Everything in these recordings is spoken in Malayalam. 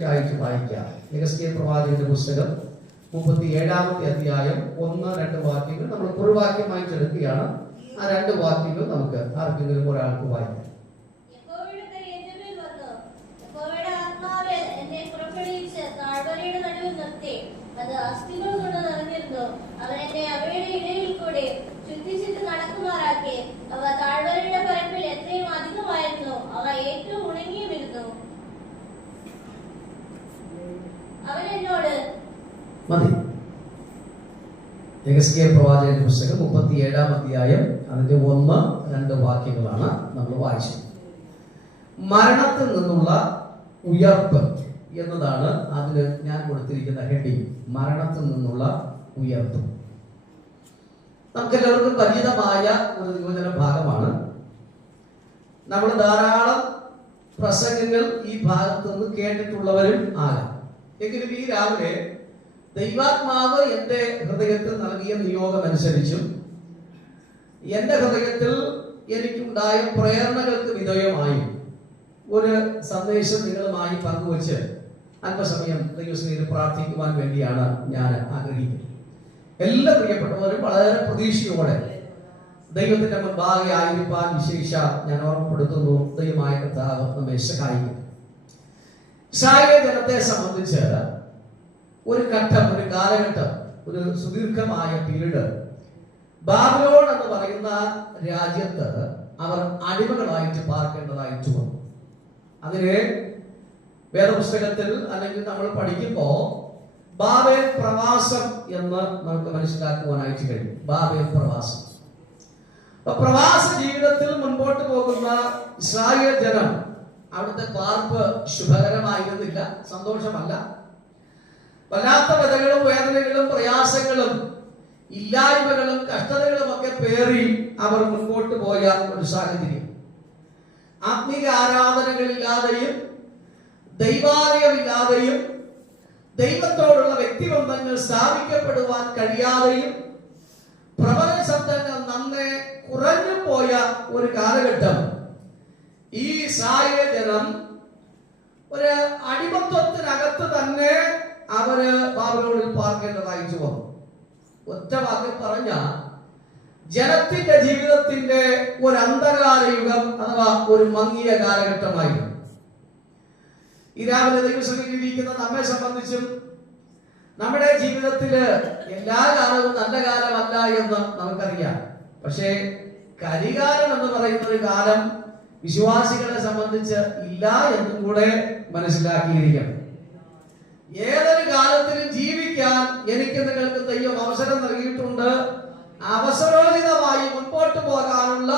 വായിക്കാം. യെഹെസ്കേൽ പ്രവാചകന്റെ പുസ്തകം 37-ാമത്തെ അധ്യായം 1-2 വാക്യങ്ങൾ നമ്മൾ കുറുവാക്യം വായിച്ചെടുക്കുകയാണ്. ആ 2 വാക്യങ്ങൾ നമുക്ക് ആർക്കെങ്കിലും ഒരാൾക്ക് വായിക്കാം. മതി. യെഹെസ്കേൽ പ്രവാചകന്റെ പുസ്തകം 37-ാം അധ്യായം അതിന്റെ 1-2 വാക്യങ്ങളാണ് നമ്മൾ വായിച്ചത്. മരണത്തിൽ നിന്നുള്ള ഉയർപ്പ് എന്നതാണ് അതിന് ഞാൻ കൊടുത്തിരിക്കുന്ന ഹെഡിങ്. മരണത്തിൽ നിന്നുള്ള ഉയർപ്പ് നമുക്കെല്ലാവർക്കും പരിചിതമായ ഒരു നിയോജന ഭാഗമാണ്. നമ്മൾ ധാരാളം പ്രസംഗങ്ങൾ ഈ ഭാഗത്ത് നിന്ന് കേട്ടിട്ടുള്ളവരും ആകാം. എങ്കിലും ഈ രാവിലെ ദൈവാത്മാവ് എൻ്റെ ഹൃദയത്തിൽ നൽകിയ നിയോഗം അനുസരിച്ചും എൻ്റെ ഹൃദയത്തിൽ എനിക്കുണ്ടായ പ്രേരണകൾക്ക് വിധേയമായി ഒരു സന്ദേശം നിങ്ങളുമായി പങ്കുവച്ച് അല്പസമയം ദൈവസന്നിധിയിൽ പ്രാർത്ഥിക്കുവാൻ വേണ്ടിയാണ് ഞാൻ ആഗ്രഹിക്കുന്നത്. എല്ലാ പ്രിയപ്പെട്ടവരും വളരെ പ്രതീക്ഷയോടെ ദൈവത്തിന്റെ മുൻപാകെ ആയിരിക്കാൻ വിശേഷ ഞാൻ ഓർമ്മപ്പെടുത്തുന്നു. ദൈവമായ കർത്താവ് നമ്മെ സഹായിക്കും. ഇസ്രായേൽ ജനത്തെ സംബന്ധിച്ച് ഒരു ഘട്ടം, ഒരു കാലഘട്ടം, ഒരു സുദീർഘമായ പീരീഡ് ബാബിലോൺ എന്ന് പറയുന്ന രാജ്യത്ത് അവർ അടിമകളായിട്ട് പാർക്കേണ്ടതായിട്ട് വന്നു. അതിന് വേദപുസ്തകത്തിൽ അല്ലെങ്കിൽ നമ്മൾ പഠിക്കുമ്പോൾ ബാബേൽ പ്രവാസം എന്ന് നമുക്ക് മനസ്സിലാക്കുവാനായിട്ട് കഴിയും. ബാബേൽ പ്രവാസം. പ്രവാസ ജീവിതത്തിൽ മുൻപോട്ട് പോകുന്ന ഇസ്രായേൽ ജനം അവിടുത്തെ പാർപ്പ് ശുഭകരമായിരുന്നില്ല, സന്തോഷമല്ല. വല്ലാത്ത വ്യതകളും വേദനകളും പ്രയാസങ്ങളും ഇല്ലായ്മകളും കഷ്ടതകളും ഒക്കെ പേറി അവർ മുൻപോട്ട് പോയ ഒരു സാഹചര്യം. ആത്മീയ ആരാധനകളില്ലാതെയും ദൈവാലയമില്ലാതെയും ദൈവത്തോടുള്ള വ്യക്തിബന്ധങ്ങൾ സ്ഥാപിക്കപ്പെടുവാൻ കഴിയാതെയും പ്രബല ശബ്ദങ്ങൾ നന്നെ കുറഞ്ഞു പോയ ഒരു കാലഘട്ടം. ഈ ഇസ്രായേൽ ജനം ഒരു അടിമത്വത്തിനകത്ത് തന്നെ അവര് ബാബിലോണിൽ പാർക്കേണ്ടതായിട്ട് വന്നു. ഒറ്റ വാക്കിൽ പറഞ്ഞ ജനത്തിന്റെ ജീവിതത്തിന്റെ ഒരു അന്ധകാര യുഗം അഥവാ ഒരു മങ്ങിയ കാലഘട്ടമായിരുന്നു. ഈ രാവിലെ ദൈവസന്നിധിയിലിരിക്കുന്ന നമ്മെ സംബന്ധിച്ചും നമ്മുടെ ജീവിതത്തില് എല്ലാ കാലവും നല്ല കാലമല്ല എന്ന് നമുക്കറിയാം. പക്ഷേ കരികാലം എന്ന് പറയുന്ന ഒരു കാലം വിശ്വാസികളെ സംബന്ധിച്ച് ഇല്ല എന്നും കൂടെ മനസ്സിലാക്കിയിരിക്കണം. ഏതൊരു കാലത്തിലും ജീവിക്കാൻ എനിക്ക് നിങ്ങൾക്ക് ദൈവം അവസരം നൽകിയിട്ടുണ്ട്. അവസരോചിതമായി മുൻപോട്ട് പോകാനുള്ള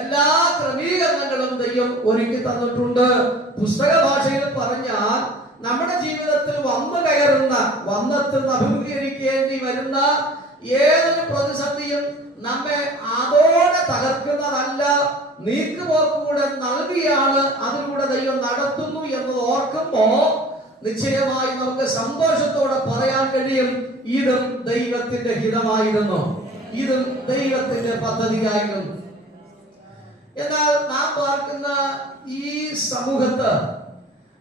എല്ലാ ക്രമീകരണങ്ങളും ദൈവം ഒരുക്കി തന്നിട്ടുണ്ട്. പുസ്തക ഭാഷയിൽ പറഞ്ഞാൽ നമ്മുടെ ജീവിതത്തിൽ വന്നു കയറുന്ന, വന്നെത്തുന്ന, അഭിമുഖീകരിക്കേണ്ടി വരുന്ന ഏതൊരു പ്രതിസന്ധിയും നമ്മെ അതോടെ തകർക്കുന്നതല്ല, നീക്കുപോക്കൂടെ നൽകിയാണ് അതിലൂടെ ദൈവം നടത്തുന്നു എന്നത് ഓർക്കുമ്പോ നിശ്ചയമായി നമുക്ക് സന്തോഷത്തോടെ പറയാൻ കഴിയും, ഇതും ദൈവത്തിന്റെ ഹിതമായിരുന്നു, ഇതും ദൈവത്തിന്റെ പദ്ധതിയായിരുന്നു. എന്നാൽ നാം പാർക്കുന്ന ഈ സമൂഹത്ത്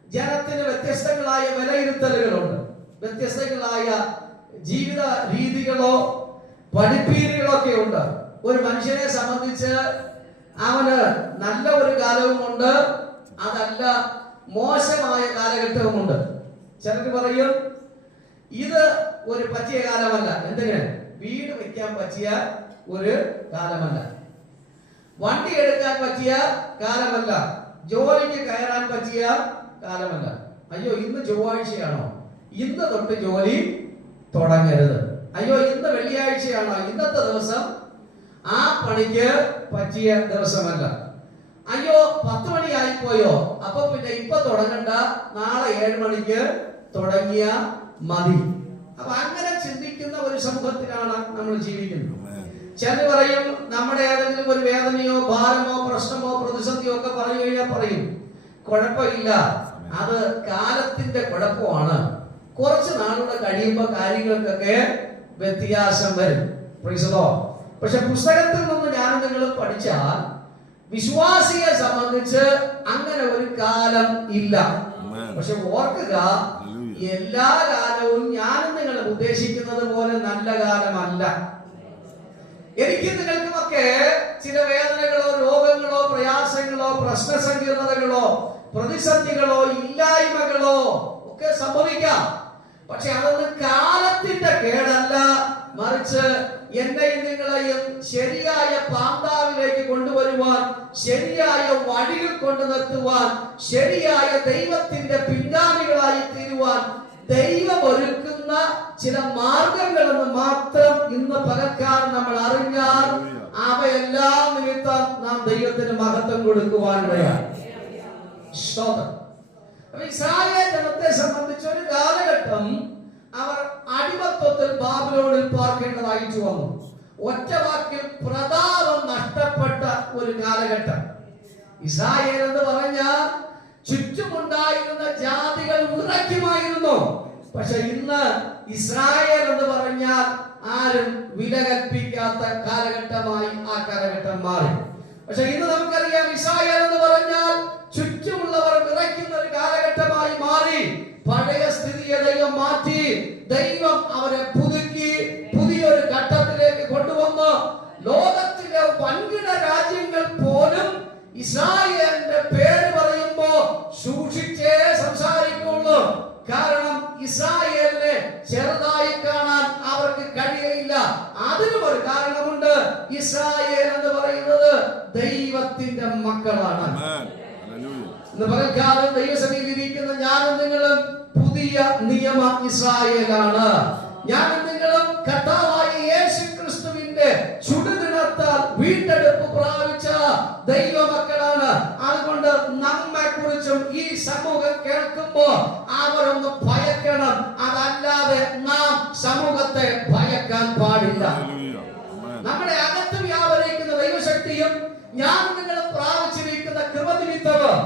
ജനത്തിന് വ്യത്യസ്തങ്ങളായ വിലയിരുത്തലുകളുണ്ട്, വ്യത്യസ്തങ്ങളായ ജീവിത രീതികളോ പഠിപ്പീരുകളോ ഒക്കെ ഉണ്ട്. ഒരു മനുഷ്യനെ സംബന്ധിച്ച് അവന് നല്ല ഒരു കാലവുമുണ്ട്, അതല്ല മോശമായ കാലഘട്ടവുമുണ്ട്. ചിലർ പറയും ഇത് ഒരു പറ്റിയ കാലമല്ല. എന്തിന്? വീട് വെക്കാൻ പറ്റിയ ഒരു കാലമല്ല, വണ്ടി എടുക്കാൻ പറ്റിയ കാലമല്ല, ജോലിക്ക് കയറാൻ പറ്റിയ കാലമല്ല. അയ്യോ ഇന്ന് ചൊവ്വാഴ്ചയാണോ, ഇന്ന് തൊട്ട് ജോലി തുടങ്ങരുത്. അയ്യോ ഇന്ന് വെള്ളിയാഴ്ചയാണോ, ഇന്നത്തെ ദിവസം ആ പണിക്ക് പറ്റിയ ദിവസമല്ല. അയ്യോ 10 മണിയായിപ്പോയോ, അപ്പൊ പിന്നെ ഇപ്പൊ തുടങ്ങണ്ട, നാളെ 7 മണിക്ക് തുടങ്ങിയ മതി. അപ്പൊ അങ്ങനെ ചിന്തിക്കുന്ന ഒരു സമൂഹത്തിലാണ് നമ്മൾ ജീവിക്കുന്നത്. ചില പറയും നമ്മുടെ ഏതെങ്കിലും ഒരു വേദനയോ ഭാരമോ പ്രശ്നമോ പ്രതിസന്ധിയോ ഒക്കെ പറഞ്ഞു കഴിഞ്ഞാൽ പറയും കുഴപ്പമില്ല, അത് കാലത്തിന്റെ കുഴപ്പമാണ്, കുറച്ച് നാളുകൂടെ കഴിയുമ്പോൾ കാര്യങ്ങൾക്കൊക്കെ വ്യത്യാസം വരും. പക്ഷെ പുസ്തകത്തിൽ നിന്ന് ഞാൻ നിങ്ങൾ പഠിച്ചാൽ വിശ്വാസിയെ സംബന്ധിച്ച് അങ്ങനെ ഒരു കാലം ഇല്ല. പക്ഷെ ഓർക്കുക, എല്ലാ കാലവും ഞാനും നിങ്ങൾ ഉദ്ദേശിക്കുന്നത് പോലെ നല്ല കാലമല്ല. എനിക്ക് നിങ്ങൾക്കുമൊക്കെ ചില വേദനകളോ രോഗങ്ങളോ പ്രയാസങ്ങളോ പ്രശ്നസങ്കീർണതകളോ പ്രതിസന്ധികളോ ഇല്ലായ്മകളോ ഒക്കെ സംഭവിക്കാം. പക്ഷെ അതൊന്നും കാലത്തിന്റെ കേടല്ല, മറിച്ച് എന്നെയും നിങ്ങളെയും ശരിയായ പാന്താവിലേക്ക് കൊണ്ടുവരുവാൻ, ശരിയായ വഴിയിൽ കൊണ്ടു നിർത്തുവാൻ, ശരിയായ ദൈവത്തിന്റെ പിൻഗാമികളായി തീരുവാൻ ദൈവം ഒരുക്കുന്ന ചില മാർഗങ്ങളെന്ന് മാത്രം ഇന്ന് പലക്കാലം നമ്മൾ അറിഞ്ഞാൽ അവയെല്ലാം നിമിത്തം നാം ദൈവത്തിന് മഹത്വം കൊടുക്കുവാനിടയാണ്. ഇസ്രായേൽ ജനത്തെ സംബന്ധിച്ച് ഒരു കാലഘട്ടം അവർ അടിമത്വത്തിൽ ബാബിലോണിൽ പാർക്കേണ്ടതായിട്ട് വന്നു. ഒറ്റ വാക്കിൽ പ്രതാപം നഷ്ടപ്പെട്ട ഒരു കാലഘട്ടം. ഇസ്രായേൽ എന്ന് പറഞ്ഞാൽ ചുറ്റുമുണ്ടായിരുന്ന ജാതികൾ വിറയ്ക്കുമായിരുന്നു. പക്ഷെ ഇന്ന് ഇസ്രായേൽ എന്ന് പറഞ്ഞാൽ ആരും വില കൽപ്പിക്കാത്ത കാലഘട്ടമായി ആ കാലഘട്ടം മാറി. പക്ഷെ ഇന്ന് നമുക്കറിയാം, ഇസ്രായേൽ എന്ന് പറഞ്ഞാൽ ചുറ്റുമുള്ളവർ വിറയ്ക്കുന്ന ഒരു കാലഘട്ടമായി മാറി. പഴയ സ്ഥിതിയെ ദൈവം മാറ്റി, ദൈവം അവരെ പുതുക്കി പുതിയൊരു ഘട്ടത്തിലേക്ക് കൊണ്ടുവന്നു. ലോകത്തിലെ വൻകിട രാജ്യങ്ങൾ പോലും ഇസ്രായേലിന്റെ പേര് പറയുമ്പോ സൂക്ഷിച്ചേ സംസാരിക്കുള്ളൂ. കാരണം ഇസ്രായേലിനെ ചെറുതായി കാണാൻ അവർക്ക് കഴിയില്ല. അതിനും ഒരു കാരണമുണ്ട്. ഇസ്രായേൽ എന്ന് പറയുന്നത് ദൈവത്തിന്റെ മക്കളാണ്. ഇന്ന് പകൽക്കാലം ദൈവസന്നിധിയിൽ ഇരിക്കുന്ന ഞാനും നിങ്ങളും പുതിയ നിയമ ഇസ്രായേലാണ്. ഞാനും നിങ്ങളും കർത്താവായ യേശു ക്രിസ്തുവിന്റെ ചുടുനിണത്താൽ വീണ്ടെടുപ്പ് പ്രാപിച്ച ദൈവമക്കളാണ്. അതുകൊണ്ട് നമ്മെ കുറിച്ചും ഈ സമൂഹം കേൾക്കുമ്പോ അവരൊന്ന് ഭയക്കണം. അതല്ലാതെ നാം സമൂഹത്തെ ഭയക്കാൻ പാടില്ല. നമ്മുടെ അകത്ത് വ്യാപരിക്കുന്ന ദൈവശക്തിയും ഞാൻ നിങ്ങൾ പ്രാപിച്ചിരിക്കുന്ന കൃപ നിമിത്തവും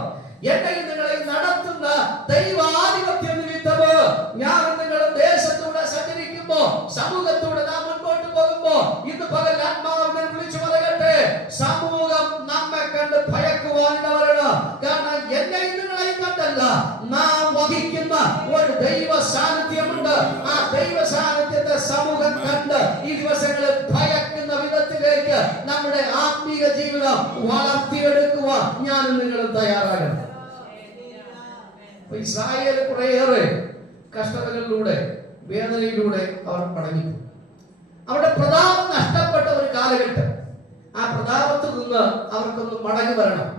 എന്നെയും നിങ്ങളെ നടത്തുന്ന ദൈവാധിപത്യ നിമിത്തവും ഞാൻ നിങ്ങളുടെ ദേശത്തൂടെ സഞ്ചരിക്കുമ്പോ, സമൂഹത്തൂടെ നാം മുൻപോട്ട് പോകുമ്പോ, ഇന്ന് പകൽ ആത്മാവിനെ വിളിച്ചു പറയട്ടെ, സമൂഹം നമ്മെ കണ്ട് ഭയക്കുവാനുള്ളവരാണ്. കാരണം എന്നെയും നിങ്ങളെയും കണ്ടല്ല, നാം വഹിക്കുന്ന ഒരു ദൈവ സാന്നിധ്യമുണ്ട്. ആ ദൈവ സാന്നിധ്യത്തെ സമൂഹം കണ്ട് ഈ ദിവസങ്ങളിൽ ഭയക്കുന്ന വിധത്തിലേക്ക് നമ്മുടെ ആത്മീയ ജീവിതം വളർത്തിയെടുക്കുവാൻ ഞാനും നിങ്ങളും തയ്യാറാകണം. ഇസ്രായേൽ കുറേയേറെ കഷ്ടതകളിലൂടെ വേദനയിലൂടെ അവർ മടങ്ങി. അവരുടെ പ്രതാപം നഷ്ടപ്പെട്ട ഒരു കാലഘട്ടം. ആ പ്രതാപത്തിൽ നിന്ന് അവർക്കൊന്ന് മടങ്ങി വരണം.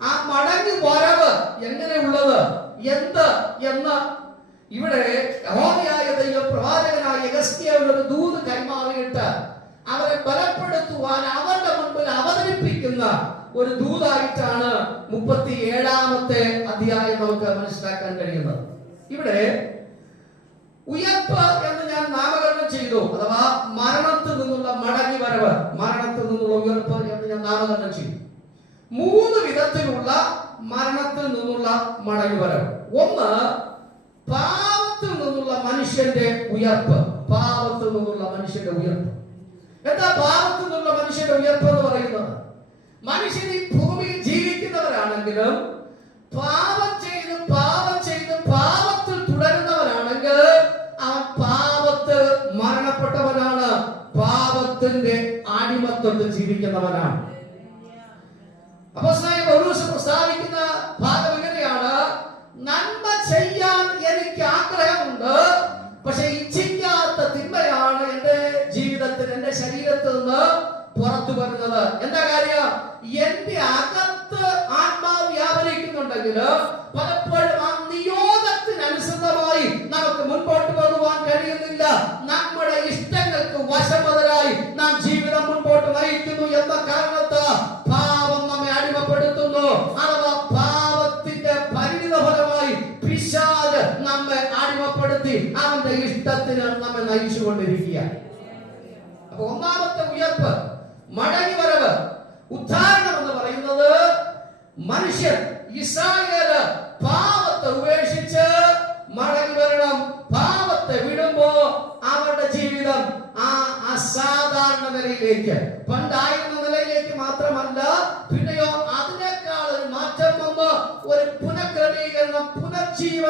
ആ മടങ്ങി വരവ് എങ്ങനെയുള്ളത് എന്ത് എന്ന് ഇവിടെ യഹോവയായ ദൈവം പ്രവാചകനായ യെഹെസ്കേലിന് ഒരു ദൂത് കൈമാറിയിട്ട് അവരെ ബലപ്പെടുത്തുവാൻ അവരുടെ മുൻപിൽ അവതരിപ്പിക്കുന്ന ഒരു ദൂതായിട്ടാണ് 37-ാമത്തെ അധ്യായം നമുക്ക് മനസ്സിലാക്കാൻ കഴിയുന്നത്. ഇവിടെ ഉയർപ്പ് എന്ന് ഞാൻ നാമകരണം ചെയ്തു, അഥവാ മരണത്തിൽ നിന്നുള്ള മടങ്ങി വരവ്, മരണത്തിൽ നിന്നുള്ള ഉയർപ്പ് എന്ന് ഞാൻ നാമകരണം ചെയ്തു. 3 വിധത്തിലുള്ള മരണത്തിൽ നിന്നുള്ള മടങ്ങി വരവ്. ഒന്ന്, പാപത്തിൽ നിന്നുള്ള മനുഷ്യന്റെ ഉയർപ്പ്. പാപത്തിൽ നിന്നുള്ള മനുഷ്യന്റെ ഉയർപ്പ്. എന്താ പാപത്തിൽ നിന്നുള്ള മനുഷ്യന്റെ ഉയർപ്പ് എന്ന് പറയുന്നത്? മനുഷ്യൻ ഈ ഭൂമിയിൽ ജീവിക്കുന്നവരാണെങ്കിലും പാപം ചെയ്ത് പാപത്തിൽ തുടരുന്നവരാണെങ്കിൽ അവൻ പാപത്തിൽ മരണപ്പെട്ടവനാണ്, പാപത്തിന്റെ അടിമത്വത്തിൽ ജീവിക്കുന്നവനാണ്. അപ്പോസ്തലനായ പൗലോസ് പ്രസ്താവിക്കുന്ന ഭാഗം ഇങ്ങനെയാണ്: നന്മ ചെയ്യാൻ എനിക്ക് ആഗ്രഹമുണ്ട്, പക്ഷെ ഇച്ഛിക്കാത്ത തിന്മയാണ് എന്റെ ജീവിതത്തിൽ, എന്റെ ശരീരത്തിൽ നിന്ന് പുറത്തു വരുന്നത്. എന്താ കാര്യം? എന്റെ അകത്ത് ആത്മാവ് വ്യാപരിക്കുന്നുണ്ടെങ്കിൽ പലപ്പോഴും ആ നിയോഗത്തിനനുസൃതമായി നമുക്ക് മുൻപോട്ട് പോകുവാൻ കഴിയുന്നില്ല. നമ്മുടെ ഇഷ്ടങ്ങൾക്ക് വശമതരായി നാം ജീവിതം മുൻപോട്ട് നയിക്കുന്നു എന്ന കാരണത്താൽ പാപം നമ്മെ അടിമപ്പെടുത്തുന്നു. അഥവാ പാപത്തിന്റെ പരിണിതഫലമായി പിശാച് നമ്മെ അടിമപ്പെടുത്തി അവന്റെ ഇഷ്ടത്തിന് നമ്മെ നയിച്ചുകൊണ്ടിരിക്കുക. അപ്പൊ ഒന്നാമത്തെ ഉയർപ്പ്, മടങ്ങി വരവ്, ഉദ്ധാരണം എന്ന് പറയുന്നത് മനുഷ്യൻ ഇസ്രായേല് പാപത്തെ ഉപേക്ഷിച്ച് മടങ്ങി വരണം. പാപത്തെ വിടുമ്പോ അവരുടെ ജീവിതം ആ അസാധാരണ നിലയിലേക്ക്, പണ്ടായിരുന്ന നിലയിലേക്ക് മാത്രമല്ല, പിന്നെയോ അതിനേക്കാൾ ഒരു മാറ്റം വന്ന് ഒരു പുനഃക്രമീകരണം, പുനർജീവ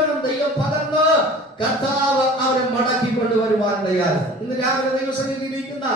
കർത്താവ് അവരെ മടക്കി കൊണ്ടുവരുവാനിടയാൽ. ഇന്ന് രാവിലെ ദൈവസന്നിധിയിൽ ഇരിക്കുന്ന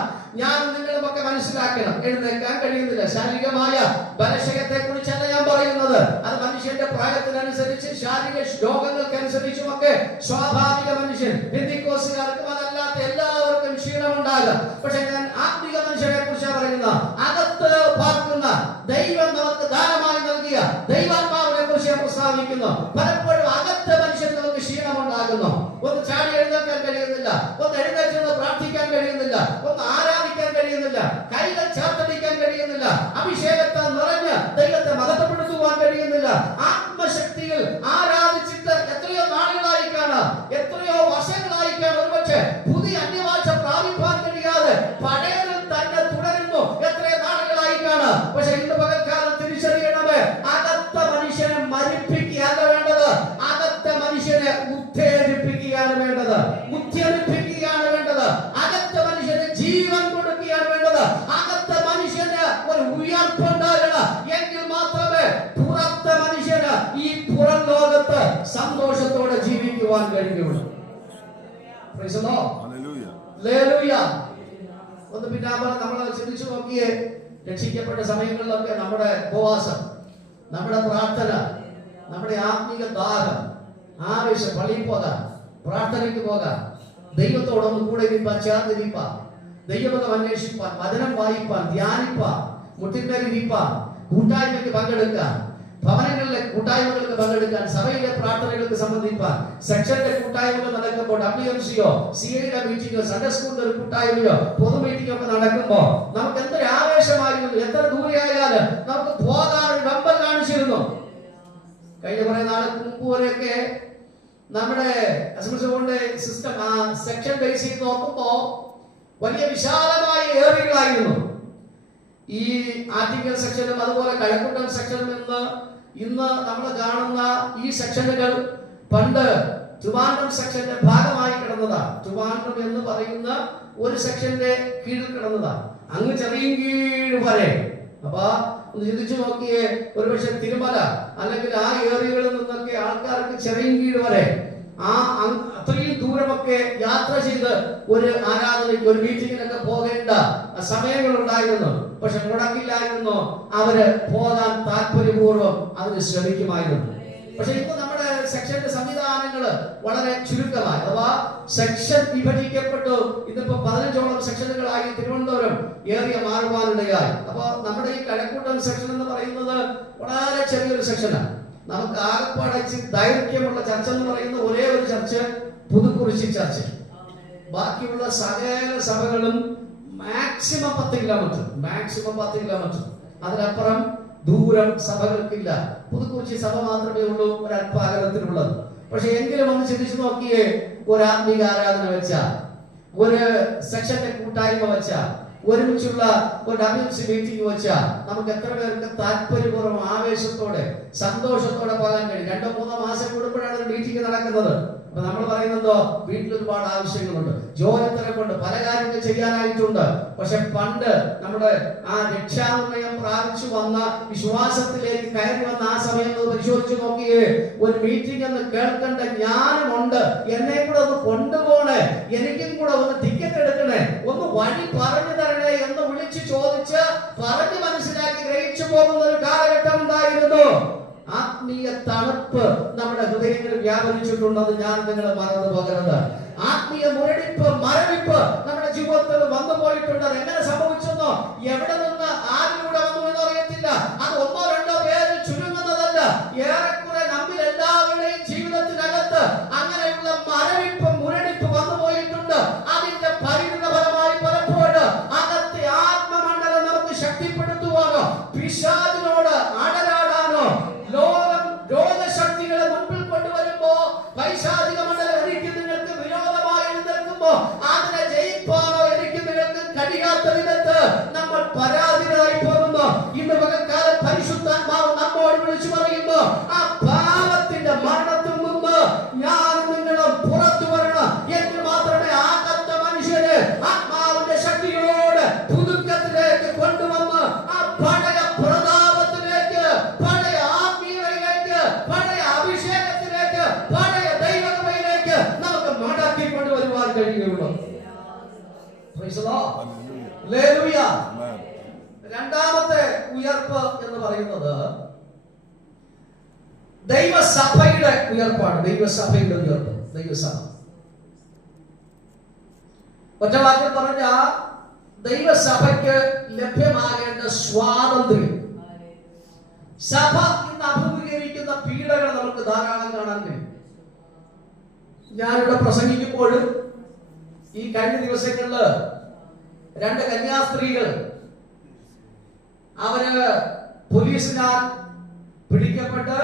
ഞാൻ നിങ്ങളുമൊക്കെ മനസ്സിലാക്കണം, എഴുന്നേൽക്കാൻ കഴിയുന്നില്ല. ശാരീരികമായ ബലക്ഷയത്തെ കുറിച്ചല്ല ഞാൻ പറയുന്നത്. അത് മനുഷ്യന്റെ പ്രായത്തിനനുസരിച്ച് ശാരീരിക രോഗങ്ങൾക്കനുസരിച്ചുമൊക്കെ സ്വാഭാവിക മനുഷ്യൻ, പെന്തിക്കോസ്തുകാർക്കും അതല്ലാത്ത എല്ലാവർക്കും ക്ഷീണമുണ്ടാകാം. പക്ഷെ ഞാൻ ആത്മീക മനുഷ്യനെ കുറിച്ചാണ് പറയുന്നത്. അകത്ത് പാർക്കുന്ന ദൈവം നമുക്ക് ദാനമായി നൽകിയ ദൈവാത്മാവിനെ കുറിച്ച് ഞാൻ പ്രസ്താവിക്കുന്നു. പലപ്പോഴും അകത്ത് മനുഷ്യൻ നമുക്ക് ക്ഷീണമുണ്ടാകുന്നു. ഒന്ന് ചാടി എഴുന്നേൽക്കാൻ കഴിയുന്നില്ല, ഒന്ന് എഴുന്നേറ്റ് പ്രാർത്ഥിക്കാൻ കഴിയുന്നില്ല, ഒന്ന് ആരാധിക്കാൻ കഴിയുന്നില്ല, കൈകൾ ചേർത്തടിക്കാൻ കഴിയുന്നില്ല, അഭിഷേകത്താൽ നിറഞ്ഞ് ദൈവത്തെ മഹത്വപ്പെടുത്തുവാൻ കഴിയുന്നില്ല. ആത്മശക്തിയിൽ ആരാധിച്ചിട്ട് എത്രയോ നാളുകളായി കാണാം, എത്രയോ വർഷങ്ങളായി കാണാം. ഒരുപക്ഷെ പുതിയ അന്യഭാഷ പ്രാപിപ്പാൻ കഴിയാതെ പഴയതിൽ തന്നെ തുടരുന്നു, എത്രയോ നാളുകളായി കാണാം. പക്ഷെ ഇന്ന് പകൽക്കാലം തിരിച്ചറിയണമേ, അകത്ത മനുഷ്യനെ മരിപ്പിക്കുകയല്ല വേണ്ടത്, അകത്ത മനുഷ്യനെ ഉത്തേജിപ്പിക്കുകയാണ് വേണ്ടത്, ഉത്തേജിപ്പിക്കുകയാണ് വേണ്ടത്. അകത്ത മനുഷ്യന് ജീവൻ കൊടുക്കുകയാണ് വേണ്ടത്. അകത്ത മനുഷ്യന് ഒരു ഉയർപ്പുണ്ടാകണം. എങ്കിൽ മാത്രമേ പുറത്തെ മനുഷ്യന് ഈ പുറം ലോകത്ത് സന്തോഷത്തോടെ ജീവിക്കുവാൻ കഴിയുള്ളൂ. ഒന്ന് പിന്നെ നമ്മൾ ചിന്തിച്ചു നോക്കിയേ, രക്ഷിക്കപ്പെട്ട സമയങ്ങളിലൊക്കെ നമ്മുടെ ഉപവാസം, നമ്മുടെ പ്രാർത്ഥന, നമ്മുടെ ആത്മീക ദാഹം, ആവേശം, പള്ളിയിൽ പോകാം, പ്രാർത്ഥനയ്ക്ക് പോകാം, ദൈവത്തോടൊന്ന് കൂടെ ഇരിപ്പാൻ, ചേർന്നിരിപ്പാൻ, ദൈവമുഖം അന്വേഷിപ്പാൻ, വചനം വായിപ്പാൻ, ധ്യാനിപ്പാൻ, മുട്ടിന്മേൽ ഇരിപ്പാൻ, കൂട്ടായ്മയ്ക്ക് പങ്കെടുക്കാൻ, ഭവനങ്ങളിലെ കൂട്ടായ്മകൾക്ക് പങ്കെടുക്കാൻ, സഭയിലെ പ്രാർത്ഥനകൾക്ക് സംബന്ധിപ്പാൻ, സെക്ഷന്റെ കൂട്ടായ്മകൾ നടക്കുമ്പോൾ, WMCയോ CAയുടെ മീറ്റിംഗോ സൺഡേ സ്കൂളിന്റെ ഒരു കൂട്ടായ്മയോ പൊതു മീറ്റിംഗോ ഒക്കെ നടക്കുമ്പോൾ നമുക്ക് എന്തൊരു ആവേശമായിരുന്നു. എത്ര ദൂരെയായാലും നമുക്ക് പോകാൻ വെമ്പൽ കാണിച്ചിരുന്നു. കഴിഞ്ഞ കുറെ നാൾക്ക് മുമ്പ് വരെയൊക്കെ നമ്മുടെ സിസ്റ്റം സെക്ഷൻ ബേസ് ചെയ്ത് നോക്കുമ്പോ വലിയ വിശാലമായ ഏറികളായിരുന്നു. ഈ ആർട്ടിക്കൽ സെക്ഷനും അതുപോലെ കഴക്കൂട്ടം സെക്ഷനും ഇന്ന് നമ്മൾ കാണുന്ന ഈ സെക്ഷനുകൾ പണ്ട് ട്രിവാൻഡ്രം സെക്ഷന്റെ ഭാഗമായി കിടന്നതാണ്. ട്രിവാൻഡ്രം എന്ന് പറയുന്ന ഒരു സെക്ഷന്റെ കീഴിൽ കിടന്നതാണ്, അങ്ങ് ചെറിയൻകീഴ് വരെ. അപ്പൊ ഒന്ന് ചിന്തിച്ചു നോക്കിയേ, ഒരുപക്ഷെ തിരുമല അല്ലെങ്കിൽ ആ ഏറിയകളിൽ നിന്നൊക്കെ ആൾക്കാർക്ക് ചെറിയൻകീഴ് വരെ അത്രയും ദൂരമൊക്കെ യാത്ര ചെയ്ത് ഒരു ആരാധനയ്ക്ക്, ഒരു മീറ്റിങ്ങിനൊക്കെ പോകേണ്ട സമയങ്ങളുണ്ടായിരുന്നു. പക്ഷെ മുടക്കില്ലായിരുന്നു, അവര് പോകാൻ താല്പര്യപൂർവ്വം അതിന് ശ്രമിക്കുമായിരുന്നു. പക്ഷെ ഇപ്പൊ നമ്മുടെ സെക്ഷന്റെ സംവിധാനങ്ങള് വളരെ ചുരുക്കമായി, അഥവാ സെക്ഷൻ വിഭജിക്കപ്പെട്ടു. ഇതിപ്പോ 15ഓളം സെക്ഷനുകളായി തിരുവനന്തപുരം ഏറിയ മാറുവാനിടയായി. അപ്പൊ നമ്മുടെ ഈ കഴക്കൂട്ടം സെക്ഷൻ എന്ന് പറയുന്നത് വളരെ ചെറിയൊരു സെക്ഷനാണ്. നമുക്ക് ആകെപ്പാടച്ച് ദൈർഘ്യമുള്ള ചർച്ച എന്ന് പറയുന്ന ഒരേ ഒരു ചർച്ച് പുതുക്കുറിശി ചർച്ച്. ബാക്കിയുള്ള സകല സഭകളും മാക്സിമം 10 കിലോമീറ്റർ, അതിനപ്പുറം ദൂരം സഭകൾക്കില്ല. പുതുക്കുറിശി സഭ മാത്രമേ ഉള്ളൂ ഒരല്പാകലത്തിലുള്ളത്. പക്ഷെ എങ്കിലും ഒന്ന് ചിന്തിച്ചു നോക്കിയേ, ഒരു ആത്മീക ആരാധന വെച്ച, ഒരു സെക്ഷന്റെ കൂട്ടായ്മ വെച്ച, ഒരുമിച്ചുള്ള ഒരു WMC മീറ്റിംഗ് വെച്ചാൽ നമുക്ക് എത്ര പേർക്ക് താല്പര്യപൂർവ്വം ആവേശത്തോടെ സന്തോഷത്തോടെ പോകാൻ കഴിയും. 2-3 മാസം കൂടുമ്പോഴാണ് ഒരു മീറ്റിംഗ് നടക്കുന്നത്. അപ്പൊ നമ്മൾ പറയുന്നതോ, വീട്ടിൽ ഒരുപാട് ആവശ്യങ്ങളുണ്ട്, ജോലി തിരക്കുണ്ട്, പല കാര്യങ്ങൾ ചെയ്യാനായിട്ടുണ്ട്. പക്ഷെ പണ്ട് നമ്മുടെ ആ രക്ഷാനിർണയം പ്രാപിച്ചു വന്ന, വിശ്വാസത്തിലേക്ക് കയറി വന്ന ആ സമയം പരിശോധിച്ചു നോക്കിയേ, ഒരു മീറ്റിംഗ് എന്ന് കേൾക്കേണ്ട ഞാനുമുണ്ട്, എന്നെ കൂടെ ഒന്ന് കൊണ്ടുപോണേ, എനിക്കും കൂടെ ഒന്ന് ടിക്കറ്റ് എടുക്കണേ, ഒന്ന് വഴി പറഞ്ഞു തരണേ എന്ന് വിളിച്ചു ചോദിച്ച് പറഞ്ഞു മനസ്സിലാക്കി ഗ്രഹിച്ചു പോകുന്ന ഒരു കാലഘട്ടം ഉണ്ടായിരുന്നു. ആത്മീയ തണുപ്പ് നമ്മുടെ ഹൃദയങ്ങളിൽ വ്യാപരിച്ചിട്ടുണ്ടെന്ന് ഞാൻ നിങ്ങളെ മറന്നു പോകരുത്. ആത്മീയ മുരടിപ്പ്, മരവിപ്പ് നമ്മുടെ ജീവിതത്തിൽ വന്നു പോയിട്ടുണ്ട്. എങ്ങനെ സംഭവിച്ചെന്നോ, എവിടെ നിന്ന് ആരിലൂടെ വന്നു എന്ന് അറിയത്തില്ല. അത് 1-2 പേര് ചുരുങ്ങുന്നതല്ല, ഏറെക്കുറെ നമ്മിൽ എല്ലാവരുടെയും ജീവിതത്തിനകത്ത് അങ്ങനെയുള്ള മരവിപ്പ്, മുരടിപ്പ് വന്നു പോയിട്ടുണ്ട്. അതിന്റെ പരിണിതഫലമായി പലപ്പോഴും അകത്തെ ആത്മമണ്ഡലം നമുക്ക് ശക്തിപ്പെടുത്തുവാനോ, പിശാചിനോട് അടരാടാനോ, രോഗശക്തികളെ മുൻപിൽ കൊണ്ടുവരുമ്പോ, പൈശാചിക മണ്ഡലം എനിക്ക് നിങ്ങൾക്ക് വിരോധമായി എഴുന്നേൽക്കുമ്പോ അതിനെ ജയിപ്പാനോ എനിക്ക് നിങ്ങൾക്ക് കഴിയാത്ത വിധത്ത് നമ്മൾ കഴിയുകയുള്ളൂ. ഹല്ലേലൂയ. രണ്ടാമത്തെ ഉയർപ്പ് എന്ന് പറയുന്നത് ദൈവസഭയുടെ ഉയർപ്പാണ്. ദൈവസഭയുടെ ഉയർപ്പ്. ദൈവസഭ ഒറ്റ വാക്കിൽ പറഞ്ഞ ദൈവസഭയ്ക്ക് ലഭ്യമാകേണ്ട സ്വാതന്ത്ര്യം. സഭ ഇന്ന് അഭിമുഖീകരിക്കുന്ന പീഡകൾ നമുക്ക് ധാരാളം കാണാൻ കഴിയും. ഞാനിവിടെ പ്രസംഗിക്കുമ്പോഴും ഈ കഴിഞ്ഞ ദിവസങ്ങളില് 2 കന്യാസ്ത്രീകൾ അവര് പോലീസിനാൽ പിടിക്കപ്പെട്ട്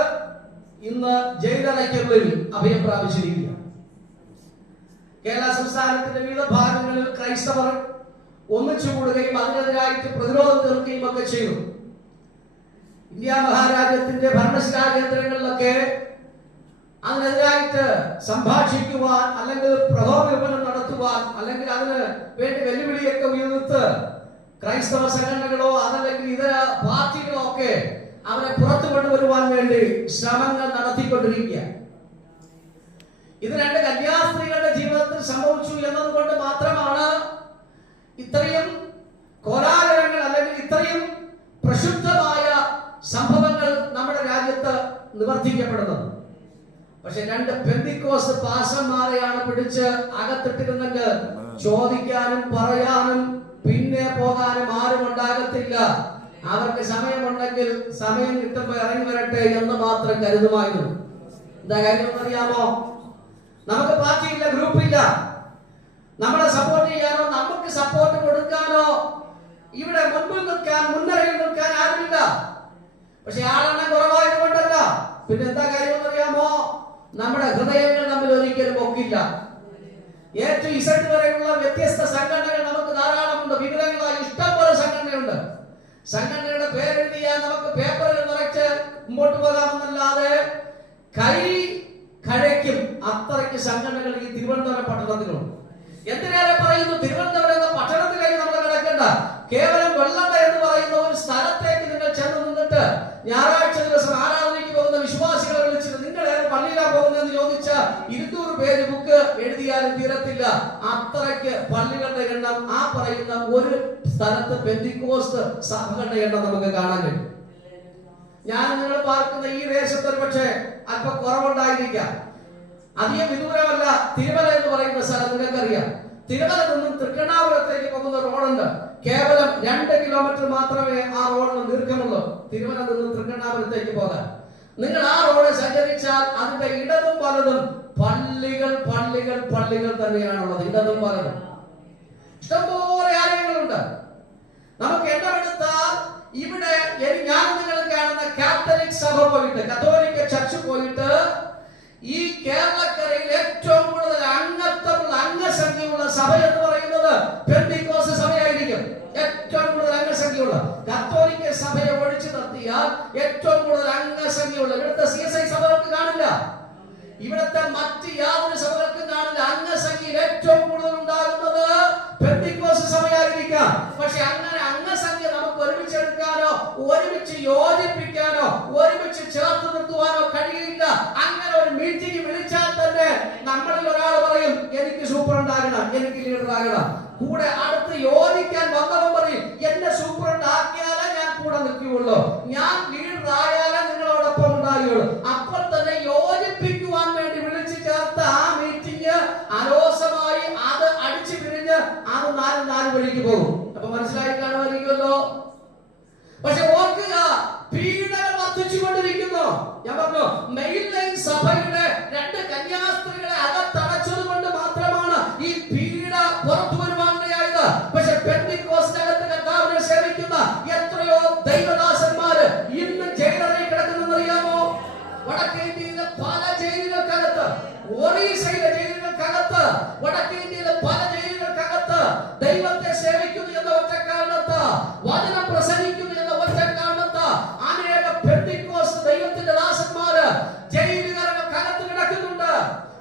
ഇന്ന് ജയിലറയ്ക്കുള്ളിൽ അഭയം പ്രാപിച്ചിരിക്കുക. കേരള സംസ്ഥാനത്തിന്റെ വിവിധ ഭാഗങ്ങളിൽ ക്രൈസ്തവർ ഒന്നിച്ചു കൂടുകയും അതിനെതിരായിട്ട് പ്രതിരോധം തീർക്കുകയും ഒക്കെ ചെയ്തു. ഇന്ത്യ മഹാരാജ്യത്തിന്റെ ഭരണസിരാ കേന്ദ്രങ്ങളിലൊക്കെ അതിനെതിരായിട്ട് സംഭാഷിക്കുവാൻ, അല്ലെങ്കിൽ പ്രകോപനം നടത്തുവാൻ, അല്ലെങ്കിൽ അതിന് വേണ്ടി വെല്ലുവിളിയൊക്കെ ഉയർത്ത് ക്രൈസ്തവ സംഘടനകളോ അതല്ലെങ്കിൽ ഇതര പാർട്ടികളോ ഒക്കെ അവരെ പുറത്തു കൊണ്ടുവരുവാൻ വേണ്ടി ശ്രമങ്ങൾ നടത്തിക്കൊണ്ടിരിക്കുക. ഇത് 2 കന്യാസ്ത്രീകളുടെ ജീവിതത്തിൽ സംഭവിച്ചു എന്നതുകൊണ്ട് മാത്രമാണ് ഇത്രയും കോലാഹലങ്ങൾ അല്ലെങ്കിൽ ഇത്രയും പ്രക്ഷുബ്ധമായ സംഭവങ്ങൾ നമ്മുടെ രാജ്യത്ത് നിവർത്തിക്കപ്പെടുന്നത്. പക്ഷെ 2 പെന്തിക്കോസ്ത് പാസ്റ്റർമാരെയാണ് പിടിച്ച് അകത്തിട്ടിരുന്നെങ്കിൽ ചോദിക്കാനും പറയാനും പിന്നെ പോകാനും ആരും ഉണ്ടാകത്തില്ല. അവർക്ക് സമയമുണ്ടെങ്കിൽ സമയം കിട്ടുമ്പോൾ ഇറങ്ങി വരട്ടെ എന്ന് മാത്രം കരുതുമായിരുന്നു. എന്താ കാര്യം അറിയാമോ? നമുക്ക് പാർട്ടിയില്ല, ഗ്രൂപ്പില്ല. നമ്മളെ സപ്പോർട്ട് ചെയ്യാനോ നമുക്ക് സപ്പോർട്ട് കൊടുക്കാനോ ഇവിടെ മുൻപിൽ നിൽക്കാൻ, മുൻനിരയിൽ നിൽക്കാൻ ആരുമില്ല. പക്ഷെ ആളെണ്ണം കുറവായത് കൊണ്ടല്ല. പിന്നെ എന്താ കാര്യം അറിയാമോ? നമ്മുടെ ഹൃദയങ്ങൾ തമ്മിൽ ഒരിക്കലും ഒക്കില്ല. A to Z വരെയുള്ള വ്യത്യസ്ത സംഘടനകൾ നമുക്ക് ധാരാളമുണ്ട്. വിവിധങ്ങളായ ഇഷ്ടംപോലെ സംഘടനയുണ്ട്. സംഘടനയുടെ പേരെഴുതിയാൽ നമുക്ക് പേപ്പറിൽ നിറച്ച് മുമ്പോട്ട് പോകാമെന്നല്ലാതെ കൈ കഴയ്ക്കും അത്രയ്ക്ക് സംഘടനകൾ ഈ തിരുവനന്തപുരം പട്ടണത്തിലുണ്ട്. എന്തിനേറെ പറയുന്നു, തിരുവനന്തപുരം എന്ന പട്ടണത്തിലേക്ക് നമ്മൾ കിടക്കേണ്ട. കേവലം വെള്ളണ്ട എന്ന് പറയുന്ന ഒരു സ്ഥലത്തേക്ക് നിങ്ങൾ ചെന്ന് നിന്നിട്ട് ഞായറാഴ്ച ദിവസം ആരാധനയ്ക്ക് പോകുന്ന വിശ്വാസികളെ വിളിച്ചിട്ട് നിങ്ങൾ പള്ളിയിലാ പോകുന്നതെന്ന് ചോദിച്ചാൽ 200 പേജ് ബുക്ക് എഴുതിയാലും തീരത്തില്ല. അത്രയ്ക്ക് പള്ളികളുടെ എണ്ണം ആ പറയുന്ന ഒരു സ്ഥലത്ത് പെന്തിക്കോസ്ത് സഭകളുടെ എണ്ണം നമുക്ക് കാണാൻ കഴിയും. ഞാൻ നിങ്ങൾ പാർക്കുന്ന ഈ ദേശത്ത് ഒരു പക്ഷേ അല്പം കുറവുണ്ടായിരിക്കാം. അധികം വിദൂരമല്ല തിരുമല എന്ന് പറയുന്ന സ്ഥലം നിങ്ങൾക്കറിയാം. തിരുമല നിന്നും തൃക്കണ്ണാപുരത്തേക്ക് പോകുന്ന റോഡുണ്ട്. കേവലം 2 കിലോമീറ്റർ മാത്രമേ ആ റോഡിന് ദീർഘമുള്ളൂ. തിരുമല നിന്നും തൃക്കണ്ണാപുരത്തേക്ക് പോകാൻ നിങ്ങൾ ആ റോഡ് സഞ്ചരിച്ചാൽ അതിന്റെ ഇടതും വലതും പള്ളികൾ പള്ളികൾ പള്ളികൾ തന്നെയാണുള്ളത്. ഇടതും വലതും ഇഷ്ടംപോലെ ആലയങ്ങളുണ്ട്. നമുക്ക് എണ്ണമെടുത്താൽ ഇവിടെ ഞാൻ നിങ്ങൾ കാണുന്ന കാത്തലിക് സഭ പോയിട്ട്, കത്തോലിക്ക ചർച്ച് പോയിട്ട് ഈ കേരളക്കരയിൽ ഏറ്റവും കൂടുതൽ അംഗത്വമുള്ള അംഗസംഖ്യയുള്ള സഭ എന്ന് പറയുന്നത് പെന്തിക്കോസ്ത് സഭയായിരിക്കും. ഏറ്റവും കൂടുതൽ അംഗസംഖ്യയുള്ള കത്തോലിക്ക സഭയെ ഒഴിച്ചു നിർത്തിയാൽ ഏറ്റവും കൂടുതൽ അംഗസംഖ്യയുള്ള ഇവിടുത്തെ CSI സഭകൾക്ക് കാണില്ല. ഇവിടുത്തെ മറ്റ് യാതൊരു സഭകൾക്കും കാണില്ല. അംഗസംഖ്യയിൽ ഏറ്റവും കൂടുതൽ ഉണ്ടാകുന്നത് പെന്തിക്കോസ്ത് സഭയായിരിക്കാം. പക്ഷെ അങ്ങനെ അംഗസംഖ്യ നമുക്ക് ഒരുമിച്ചെടുക്കാനോ ഒരുമിച്ച് യോജിപ്പിക്കാനോ ഒരുമിച്ച് ചേർത്ത് നിർത്തുവാനോ കഴിയില്ല. അങ്ങനെ ഒരു മീറ്റിംഗ് വിളിച്ചാൽ തന്നെ നമ്മളിൽ ഒരാൾ പറയും എനിക്ക് സൂപ്രണ്ട് ആകണം, എനിക്ക് ലീഡർ ആകണം. കൂടെ അടുത്ത് യോജിക്കാൻ വന്നവൻ പറയും എന്നെ സൂപ്രണ്ട് ആക്കിയാലേ ഞാൻ കൂടെ നിൽക്കുകയുള്ളൂ, ഞാൻ ലീഡർ ആയാലേ നിങ്ങളോടൊപ്പം ഉണ്ടാകുകയുള്ളൂ. അപ്പോൾ തന്നെ യോജിപ്പിക്കുവാൻ വേണ്ടി വിളിച്ചു ചേർത്ത ആ മീറ്റിംഗ് അലോസമായി അത് അടിച്ചു പിരിഞ്ഞ് അത് 4 വഴിക്ക് പോകും. അപ്പൊ മനസ്സിലായി കാണുമായിരിക്കുമല്ലോ. പക്ഷെ ഓർക്കുക, പീഡനം വർദ്ധിച്ചുകൊണ്ടിരിക്കുന്നു. ഞാൻ പറഞ്ഞു മെയിൻ ലൈൻ സഭയുടെ 2 കന്യാസ്ത്രീകളെ അകത്തടച്ചത് കൊണ്ട് മാത്രമാണ് ഈ പീഡ പുറത്തു വരുവാനിടയായത്. പക്ഷെ പെന്തിക്കോസ്തിനകത്ത് കർത്താവിനെ സേവിക്കുന്ന എത്രയോ ദൈവദാസന്മാര് ഇന്ന് ജയിലറിൽ കിടക്കുന്നെന്ന് അറിയാമോ? വടക്കേ ഇന്ത്യയിലെ പല ജയിലുകൾക്കകത്ത്, ഒറീസയിലെ ജയിലുകൾക്കകത്ത്, വടക്കേ ഇന്ത്യയിലെ പല ജയിലുകൾക്കകത്ത് ദൈവത്തെ സേവിക്കുന്നു എന്ന ഒറ്റ കാരണത്ത്, വചനം പ്രസംഗിക്കുന്നു എന്ന ഒറ്റ കാരണത്ത് അനേക പെന്തിക്കോസ്ത് ദൈവത്തിന്റെ ദാസന്മാര് ജയിലുകൾക്കകത്ത് കിടക്കുന്നുണ്ട്.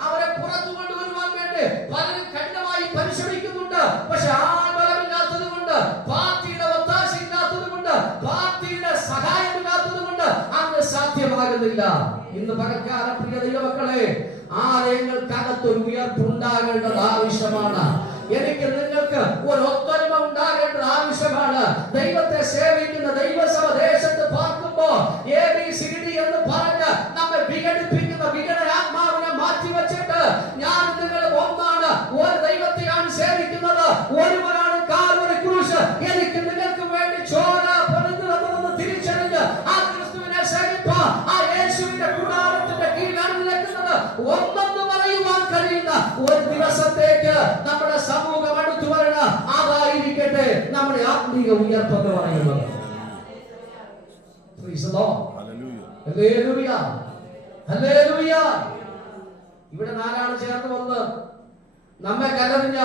അവരെ പുറത്തു കൊണ്ടുവരുവാൻ വേണ്ടി പലരും കഠിനമായി പരിശ്രമിക്കുന്നുണ്ട്. പക്ഷെ ആൾബലമില്ലാത്തത് കൊണ്ട്, പാർട്ടിയുടെ ഒത്താശയില്ലാത്തത് കൊണ്ട്, പാർട്ടിയുടെ സഹായമില്ലാത്തത് കൊണ്ട് അത് സാധ്യമാകുന്നില്ല. ഇന്ന് പകൽക്കാലം പ്രിയ ദൈവമക്കളെ, ആലയങ്ങൾക്കകത്ത് ഒരു ഉയർപ്പുണ്ടാകേണ്ടത് ആവശ്യമാണ്. പറയുകയാണ്, ദൈവത്തെ സേവിക്കുന്ന ദൈവസഭ ദേശത്ത് പാർക്കുമ്പോ ABCD എന്ന് പറഞ്ഞ് നമ്മെ വിഘടിപ്പിക്കുന്ന വിഘടനാത്മാവിനെ മാറ്റിവെച്ചിട്ട് ഞാൻ നിങ്ങൾ ഒന്നാണ്, ഒരു ദൈവത്തെയാണ് സേവിക്കുന്നത്, ഒരുവനാണ് കാൽവരി ക്രൂശ്, എനിക്ക് നിങ്ങൾക്ക് വേണ്ടി ചോര പൊഴിഞ്ഞതെന്ന് തിരിച്ചറിഞ്ഞ് ആ ക്രിസ്തുവിനെ സേവിപ്പാൻ ആ യേശുവിന്റെ കൂടാരത്തിന്റെ കീഴിലാണ് നിൽക്കുന്നത്. ഒന്നെന്ന് പറയുവാൻ കഴിയുന്ന ഒരു ദിവസത്തേക്ക് നമ്മുടെ സമൂഹം അടുത്തു വരണ, അതായിരിക്കട്ടെ നമ്മുടെ ആത്മീയ ഉയർപ്പെന്ന് പറയുന്നത്. ഇവിടെ നാലാൾ ചേർന്ന് വന്ന് നമ്മെ കലറിഞ്ഞ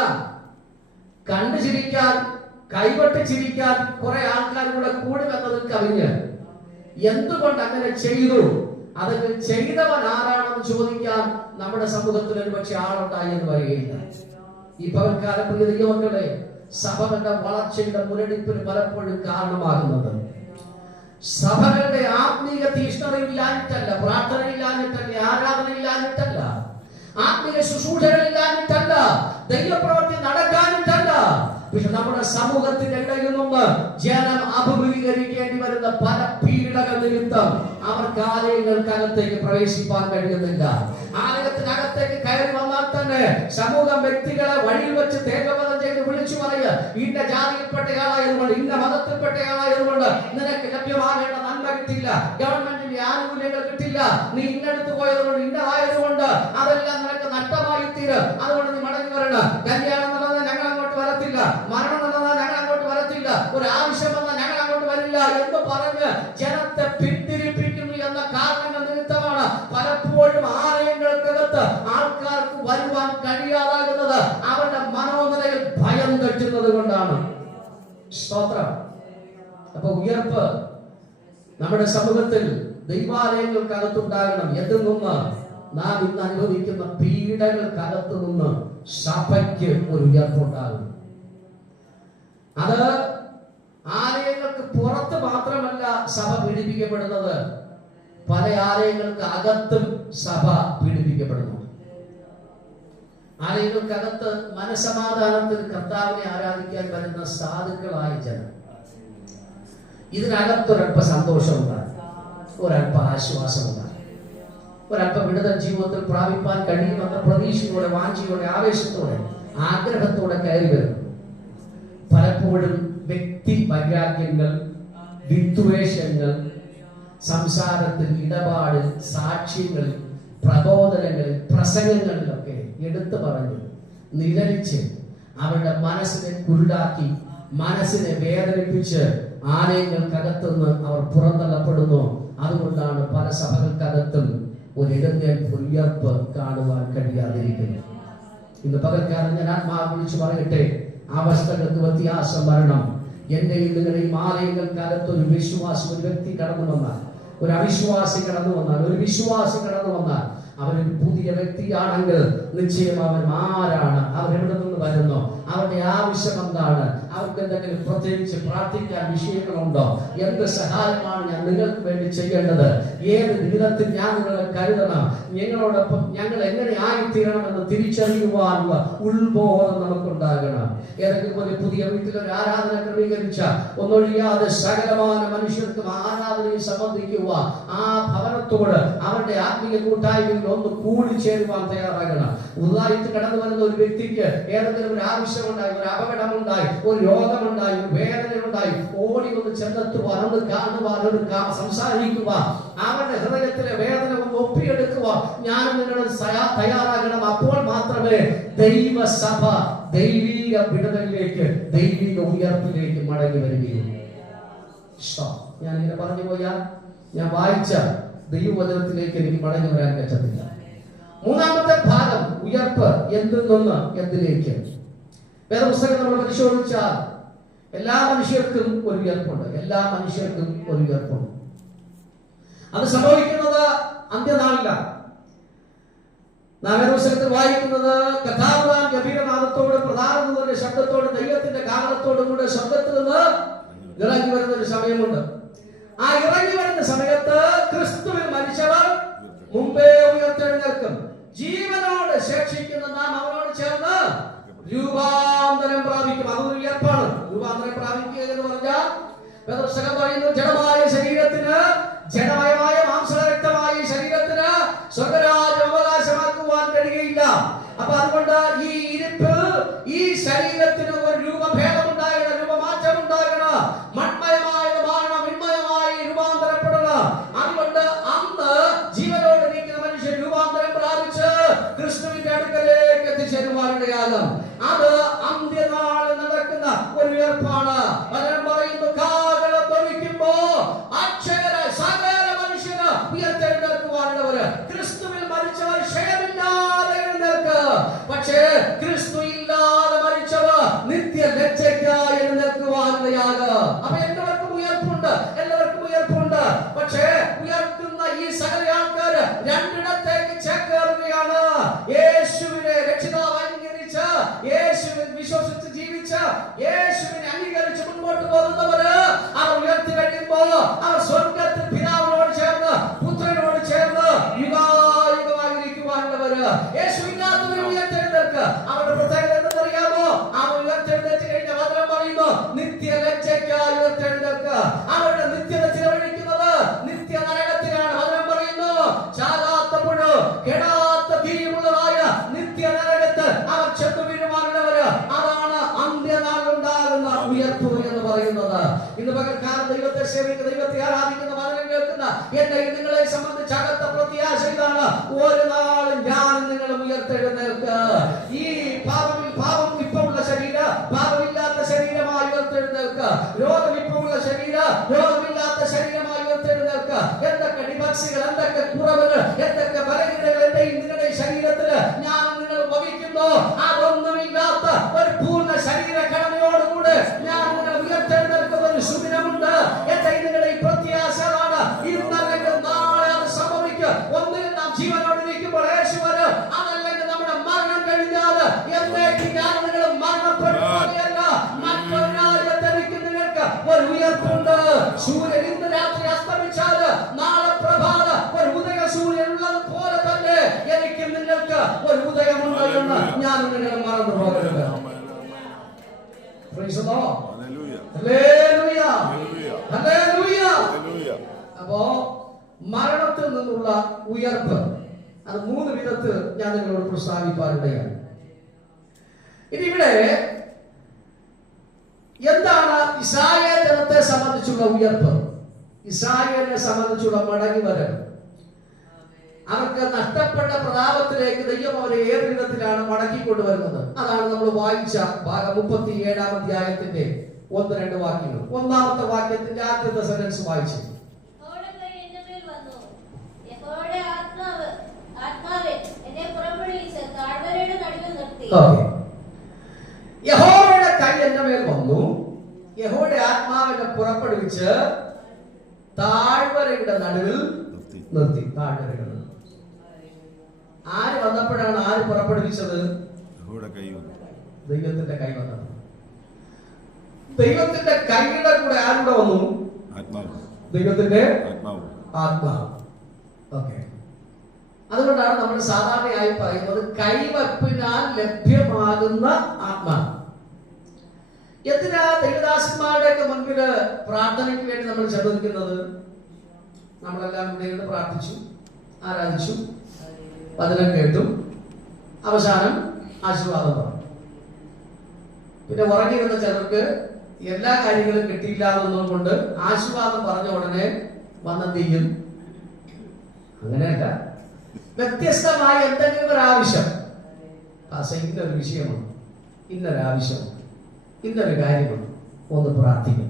കണ്ടു ചിരിക്കാൻ, കൈവട്ട് ചിരിക്കാൻ കുറെ ആൾക്കാർ കൂടെ കൂടി വന്നത് കവിഞ്ഞ് എന്തുകൊണ്ട് അങ്ങനെ ചെയ്തു, അതൊക്കെ ചെയ്തവൻ ആരാണെന്ന് ചോദിക്കാൻ നമ്മുടെ സമൂഹത്തിൽ ഒരു പക്ഷെ ആളുണ്ടായി എന്ന് വരികയില്ല. ഈ പകൽക്കാല പ്രിയ ദൈവമക്കളെ, സഭകളുടെ വളർച്ചയുടെ മുരടിപ്പിന് പലപ്പോഴും കാരണമാകുന്നത് സഭകളുടെ ആത്മീക തീഷ്ണതയില്ലാഞ്ഞിട്ടല്ല, പ്രാർത്ഥനയില്ലാഞ്ഞിട്ടല്ല, ആരാധനയില്ലാഞ്ഞിട്ടല്ല, ആത്മീയ ശുശ്രൂഷകളില്ലാഞ്ഞിട്ടല്ല, ദൈവപ്രവൃത്തി നടക്കാനിട്ടല്ല. പക്ഷെ നമ്മുടെ സമൂഹത്തിന്റെ ഇടയിൽ നിന്ന് ജനം അഭിമുഖീകരിക്കേണ്ടി വരുന്ന പല പീഡകൾ നിമിത്തം അവർക്ക് ആലയങ്ങൾക്കകത്തേക്ക് പ്രവേശിപ്പാൻ കഴിയുന്നില്ല. ആലയത്തിനകത്തേക്ക് കയറി വന്നാൽ തന്നെ സമൂഹം വ്യക്തികളെ വഴിയിൽ വെച്ച് തേജോവധം ചെയ്ത് വിളിച്ചു പറയുക, ഇന്ന ജാതിയിൽപ്പെട്ടയാളായതുകൊണ്ട്, ഇന്ന മതത്തിൽപ്പെട്ടയാളായതുകൊണ്ട് നിനക്ക് ലഭ്യമാകേണ്ട നന്മ കിട്ടില്ല, ഗവൺമെന്റിന്റെ ആനുകൂല്യങ്ങൾ കിട്ടില്ല, നീ ഇന്നടുത്ത് പോയതുകൊണ്ട് ഇന്നതായതുകൊണ്ട് അതെല്ലാം നിനക്ക് നഷ്ടമായി തീരും, അതുകൊണ്ട് നീ മടങ്ങി വരണം, കല്യാണം നടന്നാൽ ഞങ്ങൾ അങ്ങോട്ട് വരത്തില്ല, മരണം നടന്നാൽ ഞങ്ങൾ അങ്ങോട്ട് വരത്തില്ല, ഒരു ആവശ്യം വന്നാൽ ഞങ്ങൾ അങ്ങോട്ട് വരില്ല എന്ന് പറഞ്ഞ് ജനത്തെ പിന്തിരിപ്പിക്കുന്നു എന്ന കാരണങ്ങൾ നിമിത്തമാണ് പലപ്പോഴും ആലയങ്ങൾക്കകത്ത് ആൾക്കാർക്ക് വരുവാൻ കഴിയാതാകുന്നത്. അവരുടെ മനോനിലയിൽ ഭയം തട്ടുന്നത് കൊണ്ടാണ്. സ്തോത്രം. അപ്പൊ ഉയർപ്പ് നമ്മുടെ സമൂഹത്തിൽ ദൈവാലയങ്ങൾക്കകത്തുണ്ടാകണം. എന്തിൽ നിന്ന്? നാം ഇന്ന് അനുഭവിക്കുന്ന പീഡകൾക്കകത്തു നിന്ന് സഭയ്ക്ക് ഒരു ഉയർപ്പുണ്ടാകും. അത് ആലയങ്ങൾക്ക് പുറത്ത് മാത്രമല്ല സഭ പീഡിപ്പിക്കപ്പെടുന്നത്, പല ആലയങ്ങൾക്ക് അകത്തും സഭ പീഡിപ്പിക്കപ്പെടുന്നു. ആലയങ്ങൾക്കകത്ത് മനസമാധാനത്തിൽ കർത്താവിനെ ആരാധിക്കാൻ വരുന്ന സാധുക്കളായ ജനം, ഇതിനകത്തൊരല്പ സന്തോഷമുണ്ടാകും, ഒരല്പ ആശ്വാസമുണ്ടാകും, ഒരല്പ വിടുതൽ ജീവിതത്തിൽ പ്രാപിപ്പാൻ കഴിയുമെന്ന പ്രതീക്ഷയോടെ, വാഞ്ചയോടെ, ആവേശത്തോടെ, ആഗ്രഹത്തോടെ കയറി വരുന്നു. പലപ്പോഴും വ്യക്തി വൈരാഗ്യങ്ങൾ, വിദ്വേഷങ്ങൾ, സംസാരത്തിൽ, ഇടപാട്, സാക്ഷ്യങ്ങളിൽ, പ്രബോധനങ്ങളിൽ, പ്രസംഗങ്ങളിലൊക്കെ എടുത്തു പറഞ്ഞ് നിലവിച്ച് അവരുടെ മനസ്സിനെ കുരുടാക്കി, മനസ്സിനെ വേദനിപ്പിച്ച് ആലയങ്ങൾക്കകത്തുനിന്ന് അവർ പുറന്തള്ളപ്പെടുന്നു. അതുകൊണ്ടാണ് പല സഭകൾക്കകത്തും ഒരു എഴുന്നേൽപ്പ്, ഉയർപ്പ് കാണുവാൻ കഴിയാതിരിക്കുന്നത്. ഇന്ന് പകൽക്കാലം ഞാൻ ആത്മാവ് വിളിച്ചു പറയട്ടെ, അവസ്ഥകൾക്ക് വ്യത്യാസം വരണം. എന്റെയും നിങ്ങളുടെയും ആലയങ്ങൾക്കകത്ത് ഒരു വിശ്വാസി, ഒരു വ്യക്തി കടന്നു വന്നാൽ, ഒരു അവിശ്വാസി കടന്നു വന്നാൽ, ഒരു വിശ്വാസി കടന്നു വന്നാൽ, അവരൊരു പുതിയ വ്യക്തിയാണെങ്കിൽ നിശ്ചയം അവൻ ആരാണ്, അവരെവിടെ നിന്ന് വരുന്നു, അവരുടെ ആവശ്യം എന്താണ്, അവർക്ക് എന്തെങ്കിലും പ്രത്യേകിച്ച് പ്രാർത്ഥിക്കാൻ വിഷയങ്ങളുണ്ടോ, എന്ത് സഹായമാണ് ഞാൻ നിങ്ങൾക്ക് വേണ്ടി ചെയ്യേണ്ടത്, ഏത് ദിനത്തിൽ ഞാൻ നിങ്ങളെ കരുതണം, ഞങ്ങളോടൊപ്പം ഞങ്ങൾ എങ്ങനെ ആയിത്തീരണമെന്ന് തിരിച്ചറിയുവാനുള്ള ഉത്ബോധം നമുക്കുണ്ടാകണം. ഏതെങ്കിലും ഒരു പുതിയ വീട്ടിൽ ഒരു ആരാധന ക്രമീകരിച്ച ഒന്നൊഴിയാതെ സകലമായ മനുഷ്യർക്കും ആരാധനയെ സംബന്ധിക്കുക, ആ ഭവനത്തോട് അവരുടെ ആത്മീയ കൂട്ടായ്മയിൽ ഒന്ന് കൂടി ചേരുവാൻ തയ്യാറാകണം. ഉദായിട്ട് കടന്നു വരുന്ന ഒരു വ്യക്തിക്ക് ഏതെങ്കിലും ഒരു ആവശ്യമുണ്ടായി, ഒരു അപകടമുണ്ടായി, ഒരു രോഗമുണ്ടായി, ഒരു വേദനയുണ്ടായി, ഓടി ഒന്ന് ചെന്നെത്തുവാൻ, ഒന്ന് കാണുവാൻ, ഒരു സംസാരിക്കുക, അവരുടെ ഹൃദയത്തിലെ വേദന ഒന്ന് ഒപ്പിയെടുക്കുക. ഞാൻ നിങ്ങളുടെ തയ്യാറാകണം. അപ്പോൾ മാത്രമേ ദൈവസഭ ദൈവിക വിടുതലിലേക്ക്, ദൈവിക ഉയർപ്പിലേക്ക് മടങ്ങി വരികയുള്ളൂ. ഞാൻ ഇങ്ങനെ പറഞ്ഞു പോയാൽ ഞാൻ വായിച്ച ദൈവവചനത്തിലേക്ക് എനിക്ക് മടങ്ങി വരാൻ പറ്റത്തില്ല. മൂന്നാമത്തെ ഭാഗം, ഉയർപ്പ് എന്തിൽ നിന്ന് എന്തിലേക്ക്. വേദപുസ്തകം നമ്മൾ പരിശോധിച്ചാൽ എല്ലാ മനുഷ്യർക്കും ഒരു ഉയർപ്പുണ്ട്, എല്ലാ മനുഷ്യർക്കും ഒരു ഉയർപ്പുണ്ട്. അത് സംഭവിക്കുന്നത് അന്ത്യനാളില്ല. നാം വേദപുസ്തകത്തിൽ വായിക്കുന്നത്, കഥാപ്രധാൻ ഗംഭീരനാദത്തോട്, പ്രധാനദൂതന്റെ ശബ്ദത്തോട്, ദൈവത്തിന്റെ കാഹളത്തോടും കൂടെ ശബ്ദത്തിൽ നിന്ന് ഇറങ്ങി വരുന്ന ഒരു സമയമുണ്ട്. ആ ഇറങ്ങി വരുന്ന സമയത്ത് ക്രിസ്തുവിൽ മരിച്ചവർ മുമ്പേ ഉയർത്തെഴുന്നേൽക്കും. ജീവനോട് ശേഷിക്കുന്ന നാം അവനോട് ചേർന്ന് രൂപാന്തരം പ്രാപിക്കും. അതൊരു ഉയർപ്പാണ്. രൂപാന്തരം പ്രാപിക്കുക എന്ന് പറഞ്ഞാൽ വേദപുസ്തകം പറയുന്നു, ജഡമായ ശരീരത്തിന്, ജഡമയമായ മാംസരക്തമായ ശരീരത്തിന് സ്വർഗ്ഗരാജ്യം അവകാശമാക്കുവാൻ കഴിയുകയില്ല. അപ്പൊ അതുകൊണ്ട് ഈ ഇരിപ്പിൽ ഈ ശരീരത്തിന് ഒരു രൂപഭേദം ഉണ്ടാകണം, രൂപമാറ്റം ഉണ്ടാകണം. മൺമയമായത് മാറണം, വിൺമയമായി രൂപാന്തരപ്പെടണം. അതുകൊണ്ട് അന്ന് ജീവനോടിരിക്കുന്ന മനുഷ്യൻ രൂപാന്തരം പ്രാപിച്ച് ക്രിസ്തുവിന്റെ അടുക്കലേക്ക് എത്തിച്ചേരുവാനിടയാകും. അത് അന്ത്യനാളിൽ നടക്കുന്ന ഒരു ഉയർപ്പാണ്. വചനം പറയുന്നു, കാഹളം ധ്വനിക്കുമ്പോ അക്ഷയരായ സകല മനുഷ്യന് ഉയർത്തെഴുന്നേൽക്കുവാനുള്ളവര്. ക്രിസ്തുവിൽ മരിച്ചവർ ക്ഷയമില്ലാതെ എഴുന്നേൽക്ക്, പക്ഷേ ക്രിസ്തു ഇല്ലാതെ മരിച്ചവർ നിത്യ രക്ഷയ്ക്കായി എഴുന്നേൽക്കുവാനുള്ളയാകും. അപ്പൊ എല്ലാവർക്കും ഉയർപ്പുണ്ട്, എല്ലാവർക്കും ഉയർപ്പുണ്ട്. പക്ഷേ ഉയർത്തുന്ന ഈ സകല ആൾക്കാര് രണ്ടിടത്തേക്ക് ചേക്കേറുകയാണ്. യേശുവിനെ രക്ഷിതാവ് അംഗീകരിച്ച, യേശുവിൽ വിശ്വസിച്ച് ജീവിച്ച, യേശുവിനെ അംഗീകരിച്ച് മുൻപോട്ട് പോകുന്നവര് അവർ ഉയർത്തി കഴിയുമ്പോ അവർ സ്വർഗത്തിൽ പിതാവിനോട് ചേർന്ന് പുത്രനോട് ചേർന്ന് യുഗായുഗമായിരിക്കുവാനുള്ളവര്. യേശുവില്ലാത്തവരെ ഉയർത്തെഴുന്നേൽക്ക്. അവരുടെ പ്രത്യേകത എന്തെന്നറിയാമോ? അവർ ഉയർത്തെഴുന്നേറ്റ് കഴിഞ്ഞ വചനം പറയുന്നു, നിത്യ രക്ഷയ്ക്കായി ഉയർത്തെഴുന്നേൽക്ക്. അവരുടെ നിത്യത ചിലവഴിക്കുന്നത് നിത്യ നരകത്തിലാണ്. വചനം പറയുന്നു, ചാകാത്ത പുഴു, കെടാത്ത തീയുള്ളതായ നിത്യ നരകത്ത് അവർ ചെന്നു വീഴുവാനുള്ളവര്. അതാണ് അന്ത്യനാളുണ്ടാകുന്ന ഉയർപ്പ് എന്ന് പറയുന്നത്. ഇന്ന് പകൽക്കാലം ദൈവത്തെ സേവിക്കുന്ന, ദൈവത്തെ ആരാധിക്കുന്ന, വചനം കേൾക്കുന്ന എന്നെ നിങ്ങളെ സംബന്ധിച്ച് അകത്ത പ്രത്യാശ ഇതാണ്, ഒരു നാളും ഞാനും നിങ്ങളും ഉയർത്തെഴുന്നേൽക്കുക. ഈ പാപം ഇപ്പൊ ഉള്ള ശരീരം പാപമില്ലാത്ത ശരീരമായി ഉയർത്തെഴുന്നേൽക്കുക. രോഗം ഇപ്പൊ ഉള്ള ശരീരം രോഗമില്ലാത്ത ശരീരമായി ഉയർത്തെഴുന്നേൽക്കുക. എന്തൊക്കെ ഡിഫക്സുകൾ, എന്തൊക്കെ കുറവുകൾ, എന്തൊക്കെ ബലഹീനതകൾ എന്റെയും നിങ്ങളുടെ ശരീരത്തില് ഞാൻ നിങ്ങൾ വഹിക്കുന്നു, അതൊന്നുമില്ലാത്ത ഒരു പൂർണ്ണ ശരീര ഘടനയോടുകൂടെ ഞാൻ നിങ്ങൾ ഉയർത്തെഴുന്നേൽക്കുന്ന ഒരു സുദിനമുണ്ട്. എന്റെയും നിങ്ങളുടെ ഈ പ്രത്യാശയാണ്. ഇന്നല്ലെങ്കിൽ നാളെ അത് സംഭവിക്കും. ഒന്നിനും നാം ജീവനോടിരിക്കുമ്പോൾ യേശു വരും, അതല്ലെങ്കിൽ നമ്മുടെ മരണം കഴിഞ്ഞാൽ എന്നേക്കും ഞാൻ നിങ്ങൾ മരണപ്പെടുകയല്ല, മറ്റൊരു രാജ്യത്തേക്ക് നിങ്ങൾക്ക് ഒരു ഉയർപ്പുണ്ട്. സൂര്യൻ ഇന്ന് രാത്രി അസ്തമിച്ചാൽ നാളെ പ്രഭാത ഒരു ഉദയ സൂര്യൻ ഉള്ളത് പോലെ തന്നെ എനിക്ക് നിങ്ങൾക്ക് ഒരു ഉദയമുണ്ട് എന്ന് ഞാൻ നിങ്ങൾ മറന്നു പോകരുത്. Praise the Lord. Hallelujah. Hallelujah. അപ്പോ മരണത്തിൽ നിന്നുള്ള ഉയർപ്പ് അത് മൂന്ന് വിധത്തിൽ ഞാൻ നിങ്ങളോട് പ്രസ്താവിപ്പാനിടയാണ്. ഇനി ഇവിടെ എന്താണ് ഇസ്രായേൽ ജനത്തെ സംബന്ധിച്ചുള്ള ഉയർപ്പ്? ഇസ്രായേലിനെ സംബന്ധിച്ചുള്ള മടങ്ങി വരവ്. അവർക്ക് നഷ്ടപ്പെട്ട പ്രതാപത്തിലേക്ക് ദൈവം അവരെ ഏത് വിധത്തിലാണ് മടക്കിക്കൊണ്ടുവരുന്നത്? അതാണ് നമ്മൾ വായിച്ച ഭാഗം 37-ാം അധ്യായത്തിന്റെ 1-2 വാക്യങ്ങൾ. ഒന്നാമത്തെ വാക്യത്തിന്റെ ആദ്യത്തെ സെന്റൻസ് വായിച്ചു. യഹോവയുടെ കൈ എന്റെ മേൽ വന്നു, യഹോവയുടെ ആത്മാവിനെ പുറപ്പെടുവിച്ച് താഴ്വരയുടെ നടുവിൽ നിർത്തി. താഴ്വരയുടെ ആര് വന്നപ്പോഴാണ് ആര് പുറപ്പെടുവിച്ചത്? ദൈവത്തിന്റെ കൈ വന്നത്. ദൈവത്തിന്റെ കൈയുടെ കൂടെ ആരുടെ വന്നു? ദൈവത്തിന്റെ ആത്മാവ്. ഓക്കെ. അതുകൊണ്ടാണ് നമ്മൾ സാധാരണയായി പറയുന്നത് കൈവപ്പിനാൽ ലഭ്യമാകുന്ന ആത്മാവ്. എന്തിനാ ദൈവദാസന്മാരുടെയൊക്കെ മുൻപിൽ പ്രാർത്ഥനയ്ക്ക് വേണ്ടി നമ്മൾ ചെലവഴിക്കുന്നത്? നമ്മളെല്ലാം ഇവിടെ ഇരുന്ന് പ്രാർത്ഥിച്ചു, ആരാധിച്ചു, വചനം കേട്ടു, അവസാനം ആശീർവാദം പറഞ്ഞു. പിന്നെ ഉറങ്ങിയിരുന്ന ചിലർക്ക് എല്ലാ കാര്യങ്ങളും കിട്ടിയില്ലാതൊന്നും കൊണ്ട് ആശീർവാദം പറഞ്ഞ ഉടനെ വന്നെന്ത് ചെയ്യും? അങ്ങനെയല്ല, വ്യത്യസ്തമായ എന്തെങ്കിലും ഒരു ആവശ്യം, ഇന്നൊരു വിഷയമാണ്, ഇന്നൊരാവശ്യമാണ്, ഇന്നൊരു കാര്യമാണ്, ഒന്ന് പ്രാർത്ഥിക്കും.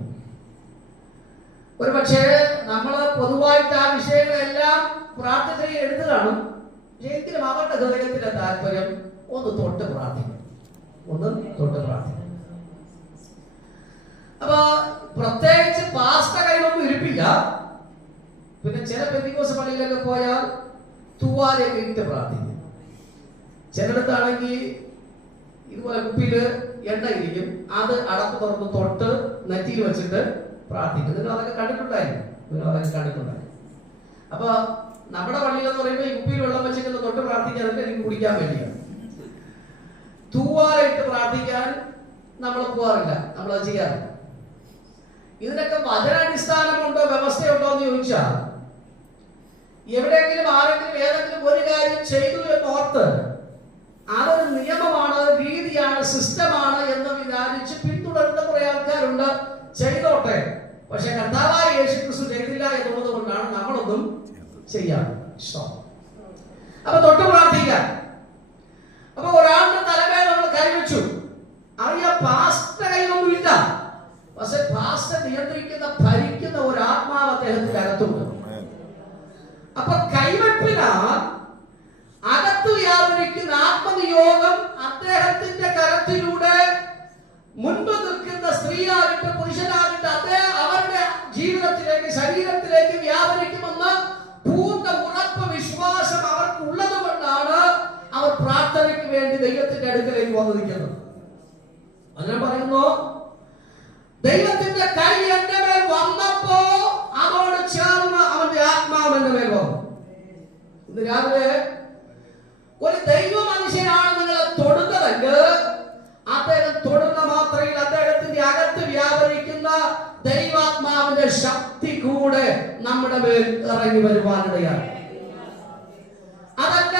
ഒരു പക്ഷേ നമ്മൾ പൊതുവായിട്ട് ആ വിഷയങ്ങളെല്ലാം പ്രാർത്ഥന എടുത്തു കാണും. എങ്കിലും അവരുടെ ഹൃദയത്തിന്റെ താല്പര്യം ഒന്ന് തൊട്ട് പ്രാർത്ഥിക്കും, ഒന്ന് തൊട്ട് പ്രാർത്ഥിക്കും. അപ്പൊ പ്രത്യേകിച്ച് പാസ്റ്റർ കയ്യിലൊന്നും ഇരിപ്പില്ല. പിന്നെ ചില പെന്തിക്കോസ് പള്ളിയിലൊക്കെ പോയാൽ തൂവാലയൊക്കെ ഇട്ട് പ്രാർത്ഥിക്കും. ചിലയിടത്താണെങ്കിൽ ഇതുപോലെ കുപ്പിയില് എണ്ണ ഇരിക്കും, അത് അടപ്പ് തുറന്ന് തൊട്ട് നെറ്റിയിൽ വെച്ചിട്ട് പ്രാർത്ഥിക്കും. നിങ്ങൾ അതൊക്കെ കണ്ടിട്ടുണ്ടായിരുന്നു. അപ്പൊ നമ്മുടെ പള്ളിയിൽ എന്ന് പറയുമ്പോൾ ഈ കുപ്പിയിൽ വെള്ളം വെച്ചിട്ട് തൊട്ട് പ്രാർത്ഥിക്കാനൊക്കെ എനിക്ക് കുടിക്കാൻ വേണ്ടിയാണ്. തൂവാലയിട്ട് പ്രാർത്ഥിക്കാൻ നമ്മൾ പോവാറില്ല, നമ്മളത് ചെയ്യാറില്ല. ഇതിനൊക്കെ വചനാടിസ്ഥാനമുണ്ടോ, വ്യവസ്ഥയുണ്ടോ എന്ന് ചോദിച്ചാൽ എവിടെയെങ്കിലും ആരെങ്കിലും ഏതെങ്കിലും ഒരു കാര്യം ചെയ്തു എന്നോർത്ത് അതൊരു നിയമമാണ്, രീതിയാണ്, സിസ്റ്റമാണ് എന്ന് വിചാരിച്ച് പിന്തുടരുന്ന കുറെ ആൾക്കാരുണ്ട്. ചെയ്തോട്ടെ, പക്ഷെ കർത്താവായ യേശുക്രിസ്തു ചെയ്തില്ല എന്നുള്ളത് കൊണ്ടാണ് നമ്മളൊന്നും ചെയ്യാൻ ഇഷ്ടം. അപ്പൊ തൊട്ട് പ്രാർത്ഥിക്കാം. അപ്പൊ ഒരാളുടെ തലമേൽ നമ്മൾ കൈവച്ചു. അറിയാം പാസ്റ്റർ കൈവൊന്നുമില്ല, പക്ഷെ പാസ്റ്റർ നിയന്ത്രിക്കുന്ന, ഭരിക്കുന്ന ഒരു ആത്മാവ് അദ്ദേഹത്തിന്റെ അകത്തുണ്ട്. അപ്പൊ കൈവെപ്പിനാൽ അകത്ത് വ്യാപരിക്കുന്ന ആത്മനിയോഗം അദ്ദേഹത്തിന്റെ കരത്തിലൂടെ മുൻപ് നിൽക്കുന്ന സ്ത്രീയാകട്ടെ പുരുഷനാകട്ടെ അവരുടെ ജീവിതത്തിലേക്ക്, ശരീരത്തിലേക്ക് വ്യാപരിക്കുമെന്ന് പൂർണ്ണ ഉറപ്പ് വിശ്വാസം അവർക്കുള്ളത് കൊണ്ടാണ് അവർ പ്രാർത്ഥനയ്ക്ക് വേണ്ടി ദൈവത്തിന്റെ അടുക്കലേക്ക് വന്നിരിക്കുന്നത്. അങ്ങനെ പറയുന്നു, ദൈവത്തിന്റെ കൈ എന്റെ മേൽ വന്നപ്പോ അതോട് ചേർന്ന് അവന്റെ ആത്മാവ് എന്റെ മേൽ വന്നു. ഇന്ന് രാവിലെ ഒരു ദൈവ മനുഷ്യനാണ് നിങ്ങളെ തൊടുന്നതെങ്കിൽ അദ്ദേഹം തൊടുന്ന മാത്രയിൽ അദ്ദേഹത്തിന്റെ അകത്ത് വ്യാപരിക്കുന്ന ദൈവാത്മാവിന്റെ ശക്തി കൂടെ നമ്മുടെ മേൽ ഇറങ്ങി വരുവാനിടയാണ്. അതല്ല,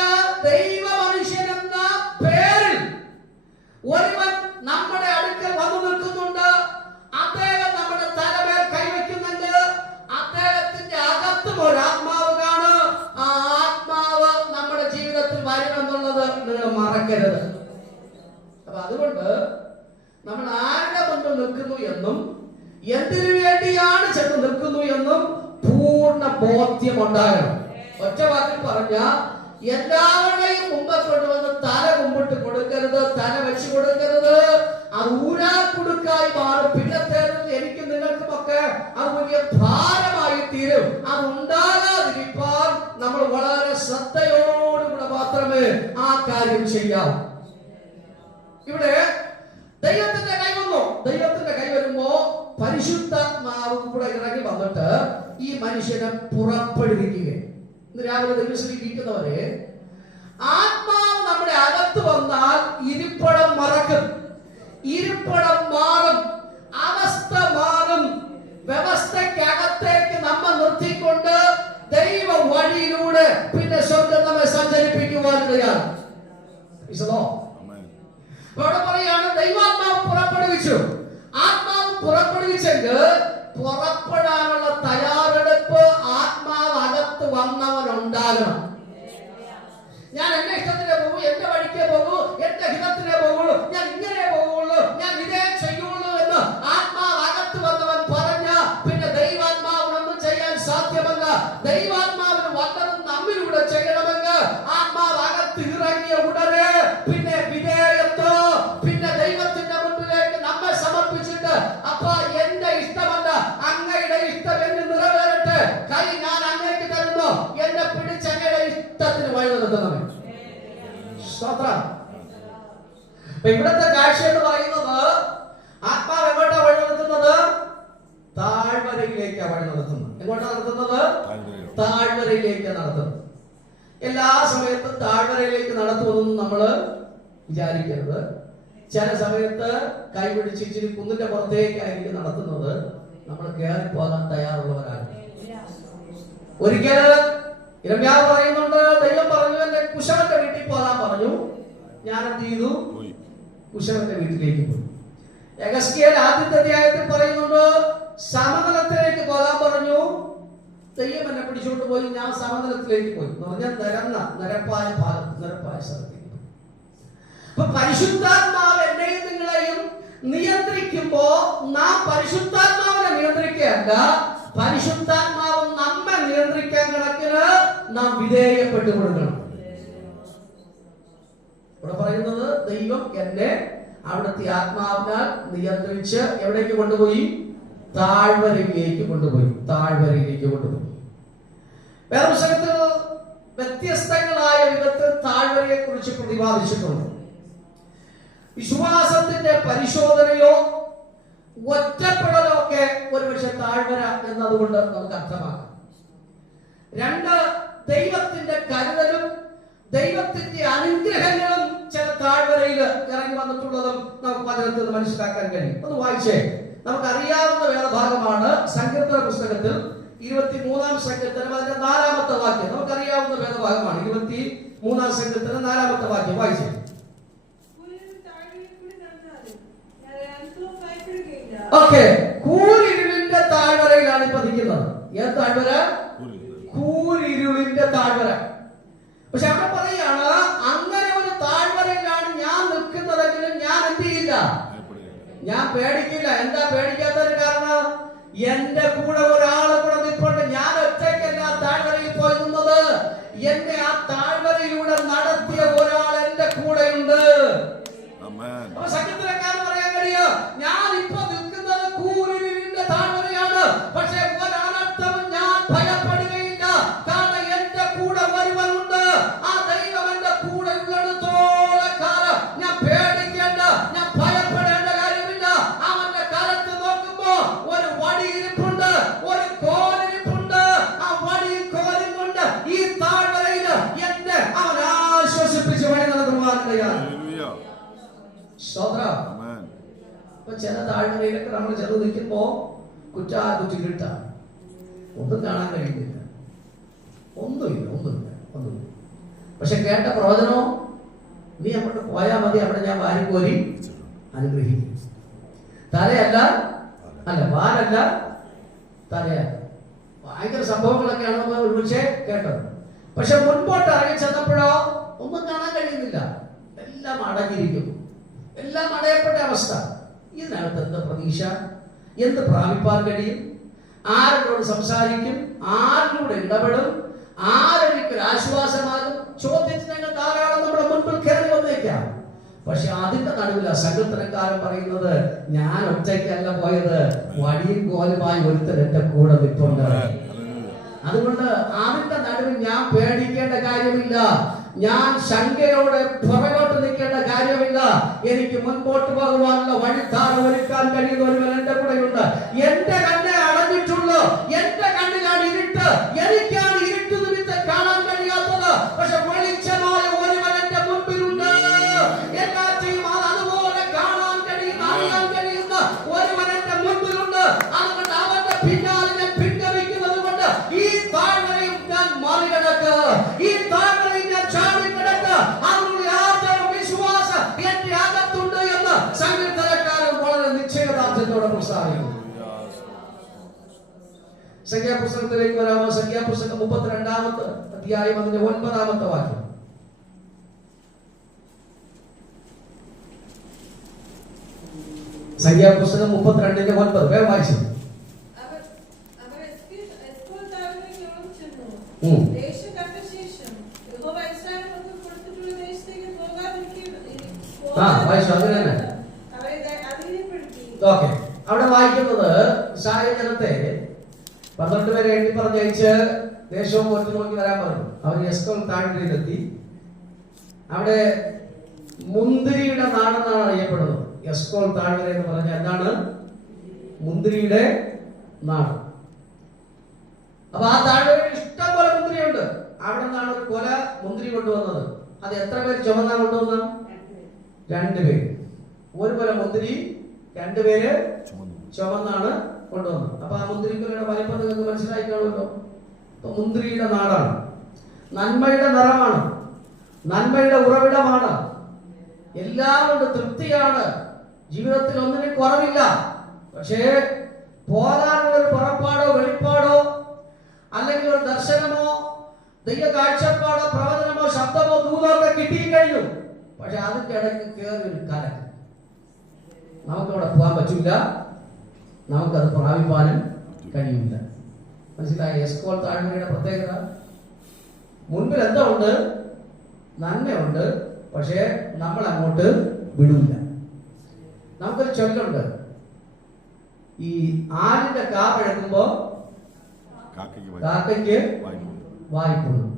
ദൈവ മനുഷ്യൻ എന്ന പേരിൽ ഒരുവൻ നമ്മുടെ അടുക്കൽ വന്നു നിൽക്കുന്നുണ്ട്, അദ്ദേഹം നമ്മുടെ തലമേൽ കൈവയ്ക്കുന്നുണ്ട്, അദ്ദേഹത്തിന്റെ അകത്തും ഒരു ആത്മാവ് കാണും. ആ ആത്മാവ് നമ്മുടെ ജീവിതത്തിൽ വരുമെന്നുള്ളത് നിങ്ങൾ മറക്കരുത്. അപ്പൊ അതുകൊണ്ട് നമ്മൾ ആരുടെ മുൻപിൽ നിൽക്കുന്നു എന്നും എന്തിനു വേണ്ടിയാണ് ചെന്ന് നിൽക്കുന്നു എന്നും പൂർണ്ണ ബോധ്യം ഉണ്ടാകണം. ഒറ്റ വാക്കിൽ പറഞ്ഞ എല്ലാവരുടെയും മുമ്പ് കൊണ്ടുവന്ന് തല മുമ്പിട്ട് കൊടുക്കരുത്, തല വെച്ച് കൊടുക്കരുത്. അത് ഊരാക്കുടുക്കായി മാറും. പിന്നത്തേത് എനിക്കും നിങ്ങൾക്കും ഒക്കെ അത് വലിയ ഭാരമായി തീരും. അത് ഉണ്ടാകാതിരിക്കാൻ നമ്മൾ വളരെ ശ്രദ്ധയോടുകൂടെ മാത്രമേ ആ കാര്യം ചെയ്യാവൂ. ഇവിടെ ദൈവത്തിന്റെ കൈ വന്നു. ദൈവത്തിന്റെ കൈ വരുമ്പോ പരിശുദ്ധാത്മാവും കൂടെ ഇറങ്ങി വന്നിട്ട് ഈ മനുഷ്യനെ പുറപ്പെടുവിക്കുക. ഇന്ന് രാവിലെ ദൈവശ്രീ ഇരിക്കുന്നവരെ, ആത്മാവ് നമ്മുടെ അകത്ത് വന്നാൽ ഇരിപ്പിടം മറക്കും, ഇരിപ്പിടം മാറും, അവസ്ഥ മാറും. വ്യവസ്ഥയ്ക്കകത്തേക്ക് നമ്മെ നിർത്തിക്കൊണ്ട് ദൈവ വഴിയിലൂടെ പിന്നെ സ്വർഗ്ഗം നമ്മെ സഞ്ചരിപ്പിക്കുവാനിടയാണ്. അവിടെ പറയാണ് ദൈവാത്മാവ് പുറപ്പെടുവിച്ചു. ആത്മാവ് പുറപ്പെടുവിച്ചെങ്കിൽ പുറപ്പെടാനുള്ള തയ്യാറെടുപ്പ് ആത്മാവ് അകത്ത് വന്നവനുണ്ടാകണം. ഞാൻ എന്റെ ഇഷ്ടത്തിനെ പോകും, എന്റെ വഴിക്കേ പോകൂ, എന്റെ ഹിതത്തിനെ പോകുള്ളൂ, ഞാൻ ഇങ്ങനെ പോകുള്ളൂ, ഞാൻ ഇതേ ചെയ്യുള്ളൂ എന്ന് ആത്മാവ് അകത്ത് വന്നവൻ പറഞ്ഞ പിന്നെ ദൈവാത്മാവിനൊന്നും ചെയ്യാൻ സാധ്യമല്ല. ദൈവാത്മാവിന് വന്നതും നമ്മിലൂടെ ചെയ്യണമെങ്കിൽ ആത്മാവ് അകത്ത് ഇറങ്ങിയ ഉടനെ പിന്നെ വിധേയത്വ, പിന്നെ ദൈവത്തിന്റെ മുൻപിലേക്ക് നമ്മെ സമർപ്പിച്ചിട്ട് അപ്പൊ എന്റെ ഇഷ്ടമല്ല അങ്ങയുടെ ഇഷ്ടം എന്ന് നിറവേറട്ടെ, കൈ ഞാൻ അങ്ങേക്ക് തരുന്നു, എന്നെ പിടിച്ച് അങ്ങയുടെ ഇഷ്ടത്തിന് വഴി നടത്തുന്നവൻ. ഇവിടത്തെ കാഴ്ച എന്ന് പറയുന്നത് ആത്മാവ് എങ്ങോട്ടാ വഴി നടത്തുന്നത്? താഴ്വരയിലേക്കാണ് വഴി നടത്തുന്നത്. എങ്ങോട്ടാ നടത്തുന്നത്? താഴ്വരയിലേക്ക് നടത്തുന്നത്. എല്ലാ സമയത്തും താഴ്വരയിലേക്ക് നടത്തുമെന്നൊന്നും നമ്മള് വിചാരിക്കരുത്. ചില സമയത്ത് കൈപിടിച്ച് ഇച്ചിരി കുന്നിന്റെ പുറത്തേക്കായിരിക്കും നടത്തുന്നത്. നമ്മൾ കയറി പോകാൻ തയ്യാറുള്ളവരാണ്. ഒരിക്കല് ഇരമ്യാവ് പറയുന്നുണ്ട്, ദൈവം പറഞ്ഞു എന്റെ കുശവന്റെ വീട്ടിൽ പോകാൻ പറഞ്ഞു. ഞാൻ എന്ത് ചെയ്തു? കുശവന്റെ വീട്ടിലേക്ക് പോയി. യെഹെസ്കേൽ ആദ്യത്തെ അധ്യായത്തിൽ പറയുന്നുണ്ട്, സമതലത്തിലേക്ക് പോകാൻ പറഞ്ഞു. ദൈവം എന്നെ പിടിച്ചുകൊണ്ട് പോയി. ഞാൻ സമതലത്തിലേക്ക് പോയി എന്ന് പറഞ്ഞാൽ നിരപ്പായ ഭാഗത്ത്, നിരപ്പായ സ്ഥലത്തേക്ക്. അപ്പൊ പരിശുദ്ധാത്മാവ് എന്നെയും നിങ്ങളെയും നിയന്ത്രിക്കുമ്പോ നാം പരിശുദ്ധാത്മാവിനെ നിയന്ത്രിക്കുകയല്ല, പരിശുദ്ധാത്മാവ് നമ്മെ നിയന്ത്രിക്കാൻ കണക്കിന് നാം വിധേയപ്പെട്ടു കൊടുക്കണം. ഇവിടെ പറയുന്നത് ദൈവം എന്നെ അവിടുത്തെ ആത്മാവിനാൽ നിയന്ത്രിച്ച് എവിടേക്ക് കൊണ്ടുപോയി? താഴ്വരയിലേക്ക് കൊണ്ടുപോയി. താഴ്വരയിലേക്ക് കൊണ്ടുപോയി. വേറെ പുസ്തകത്തിൽ വ്യത്യസ്തങ്ങളായ വിധത്തിൽ താഴ്വരയെ കുറിച്ച് പ്രതിപാദിച്ചിട്ടുണ്ട്. വിശ്വാസത്തിന്റെ പരിശോധനയോ ഒറ്റപ്പെടലോ ഒക്കെ ഒരുപക്ഷെ താഴ്വര എന്നതുകൊണ്ട് നമുക്ക് അർത്ഥമാക്കാം. രണ്ട്, ദൈവത്തിന്റെ കരുതലും ദൈവത്തിന്റെ അനുഗ്രഹങ്ങളും ചില താഴ്വരയിൽ ഇറങ്ങി വന്നിട്ടുള്ളതും നമുക്ക് വചനത്തിൽ മനസ്സിലാക്കാൻ കഴിയും. ഒന്ന് വായിച്ചേ. നമുക്കറിയാവുന്ന വേദഭാഗമാണ്. സങ്കീർത്തന പുസ്തകത്തിൽ 23-ാം സങ്കീർത്തനം അതിന്റെ 4-ാമത്തെ വാക്യം നമുക്കറിയാവുന്ന വേദഭാഗമാണ്. 23-ാം സങ്കീർത്തനം 4-ാമത്തെ വാക്യം വായിച്ചു. ഓക്കെ, കൂരിരുളിന്റെ താഴ്വരയിലാണ് ഇപ്പൊ നിൽക്കുന്നത്. ഏത് താഴ്വര? കൂരിരുളിന്റെ താഴ്വര. പക്ഷെ അവിടെ പറയാണ്, അങ്ങനെ ഒരു താഴ്വരയിലാണ് ഞാൻ നിൽക്കുന്നതെങ്കിലും ഞാൻ എന്ത് ചെയ്യില്ല, ഞാൻ പേടിക്കില്ല. എന്താ പേടിക്കാത്തൊരു കാരണം? എന്റെ കൂടെ ഒരാള് കൂടെ നിൽപ്പുണ്ട്. ഞാൻ ഒറ്റയ്ക്കല്ല താഴ്വരയിൽ പോയി നിന്നത്. എന്നെ ആ താഴ്വരയിലൂടെ നടത്തിയ ഒരാൾ എന്റെ കൂടെയുണ്ട്. അപ്പൊ സത്യത്തിലെക്കാരൻ പറയാൻ കഴിയും, ഞാൻ ഇപ്പൊ നിൽക്കുന്നത് കൂരിരുളിന്റെ താഴ്വരയാണ്. പക്ഷെ ഒരനർത്ഥവും ഞാൻ ഭയപ്പെടുകയില്ല. കാരണം എന്റെ കൂടെ ഒരുവനുണ്ട്. ആ ദൈവം എന്റെ കൂടെ ഉള്ളിടത്തോളം കാലം ഞാൻ പേടിക്കേണ്ട, ഞാൻ ഭയപ്പെടേണ്ട കാര്യമില്ല. അവന്റെ കരത്ത് നോക്കുമ്പോ ഒരു വടി ഇരിപ്പുണ്ട്, ഒരു കോലിരിപ്പുണ്ട്. ആ വടിയും കോലും കൊണ്ട് ഈ താഴ്വരയിൽ എന്നെ അവൻ ആശ്വസിപ്പിച്ച് വഴി നടത്തുവാനിടയാണ്. ചില താഴ്വരയിലൊക്കെ നമ്മൾ ചെന്ന് നിൽക്കുമ്പോ കുറ്റി കിട്ട ഒന്നും കാണാൻ കഴിയുന്നില്ല, ഒന്നുമില്ല. പക്ഷെ കേട്ട പ്രവചനോ, നീ അങ്ങോട്ട് പോയാൽ മതി, അവിടെ ഞാൻ വാരിക്കോരി അനുഗ്രഹിക്കും. തലയല്ല, വാലല്ല, തലയല്ല. ഭയങ്കര സംഭവങ്ങളൊക്കെയാണ് നമ്മൾ ഒരുപക്ഷെ കേട്ടത്. പക്ഷെ മുൻപോട്ട് ഇറങ്ങി ചെന്നപ്പോഴോ ഒന്നും കാണാൻ കഴിയുന്നില്ല. എല്ലാം അടങ്ങിയിരിക്കുന്നു, എല്ലാം അടയപ്പെട്ട അവസ്ഥ. ഇതിനകത്ത് എന്ത് പ്രതീക്ഷ, എന്ത് പ്രാപിപ്പാൻ കഴിയും? ആരോട് സംസാരിക്കും? ആരിലൂടെ ഇടപെടും? ആരെനിക്കൊരു ആശ്വാസമാകും? ചോദ്യത്തിന് ധാരാളം നമ്മുടെ മുൻപിൽ കയറി വന്നേക്കാം. പക്ഷെ അതിന്റെ നടുവില സങ്കീർത്തനക്കാരൻ പറയുന്നത്, ഞാൻ ഒറ്റയ്ക്കല്ല പോയത്, വടിയും കോലുമായി ഒരുത്തൻ എന്റെ കൂടെ നിൽപ്പുണ്ട്. അതുകൊണ്ട് അതിന്റെ നടുവിൽ ഞാൻ പേടിക്കേണ്ട കാര്യമില്ല. ഞാൻ ശങ്കയോടെ പുറകോട്ട് നിൽക്കേണ്ട കാര്യമില്ല. എനിക്ക് മുൻപോട്ട് പോകുവാനുള്ള വഴിത്താറ് ഒരുക്കാൻ കഴിയുന്ന ഒരുവൻ എന്റെ കൂടെയുണ്ട്. എന്റെ കണ്ണെ അടഞ്ഞിട്ടുള്ളൂ, എന്റെ കണ്ണിലാണ് ഇരുട്ട്. എനിക്കാണ് ഇരുട്ട് നിമിത്തം കാണാൻ കഴിയാത്തത്. പക്ഷെ വെളിച്ചമായ ഒരുവൻ എന്റെ മുൻപിലുണ്ട്. എല്ലാറ്റിയും അതുപോലെ കാണാൻ കഴിയുന്ന, അറിയാൻ കഴിയുന്ന ഒരുവൻ എന്റെ മുൻപിലുണ്ട്. അതുകൊണ്ട് അവന്റെ പിന്നാലെ ഞാൻ പിൻഗമിക്കുന്നത് കൊണ്ട് ഈ താഴ്വരയും ഞാൻ മറികടക്കുക, ഈ താഴ്വരയും ഞാൻ ചാടിക്കിടക്കുക. അതിനുള്ള ആദ്യം വിശ്വാസം എന്റെ അകത്തുണ്ട് എന്ന് സങ്കീർത്തനക്കാരൻ വളരെ നിശ്ചയദാർഢ്യത്തോടെ പ്രസ്താവിക്കുന്നു. സംഖ്യാപുസ്തകത്തിലേക്ക് വരാമോ? സംഖ്യാപുസ്തകം 32-ാമത്തെ അധ്യായം അതിന്റെ 9-ാമത്തെ വാക്യം. സംഖ്യാപുസ്തകം 32-ന്റെ 9 വേഗം വായിച്ചു. അവിടെ വായിക്കുന്നത്, ഇസ്രായേൽ ജനത്തെ 12 പേരെ എണ്ണി പറഞ്ഞയച്ച് ദേശവും ഒറ്റ നോക്കി വരാൻ പറഞ്ഞു. അവർ എസ്കോൾ താഴ്വരയിലെത്തി. അവിടെ മുന്തിരിയുടെ നാടെന്നാണ് അറിയപ്പെടുന്നത്. എസ്കോൾ താഴ്വര എന്ന് പറഞ്ഞാൽ എന്താണ്? മുന്തിരിയുടെ നാട്. അപ്പൊ ആ താഴ്വരയിൽ ഇഷ്ടം പോലെ മുന്തിരിയുണ്ട്. അവിടെ നിന്നാണ് ഒരു കൊല മുന്തിരി കൊണ്ടുവന്നത്. അത് എത്ര പേര് ചുമന്നാ കൊണ്ടുവന്നത്? 2 പേര്. ഒരു കൊല മുന്തിരി 2 പേര് ചുമന്നാണ് കൊണ്ടുവന്നത്. അപ്പൊ ആ മുന്തിരിക്കൊലയുടെ വലിപ്പം നിങ്ങൾക്ക് മനസ്സിലായി കാണുമല്ലോ. അപ്പൊ മുന്തിരിയുടെ നാടാണ്, നന്മയുടെ നിറമാണ്, നന്മയുടെ ഉറവിടമാണ്, എല്ലാം കൊണ്ട് തൃപ്തിയാണ്, ജീവിതത്തിൽ ഒന്നിനും കുറവില്ല. പക്ഷേ പോകാനുള്ള ഒരു പുറപ്പാടോ വെളിപ്പാടോ അല്ലെങ്കിൽ ഒരു ദർശനമോ ദൈവ കാഴ്ചപ്പാടോ പ്രവചനമോ ശബ്ദമോ ദൂതമോ ഒക്കെ കിട്ടിക്കഴിഞ്ഞു. പക്ഷെ അതിന്റെ ഇടയ്ക്ക് കയറി ഒരു കലക്ക്. നമുക്കവിടെ പോകാൻ പറ്റില്ല, നമുക്കത് പ്രാപിപ്പാനും കഴിയില്ല. മനസ്സിലായി? എസ്കോൾ താഴ്വരയുടെ പ്രത്യേകത, മുൻപിൽ എന്താ ഉണ്ട്? നന്മയുണ്ട്. പക്ഷേ നമ്മൾ അങ്ങോട്ട് വിടില്ല. നമുക്കൊരു ചൊല്ലുണ്ട്, ഈ ആടിന്റെ കാ പഴക്കുമ്പോ കാക്കയ്ക്ക് വായ്പുള്ളൂ.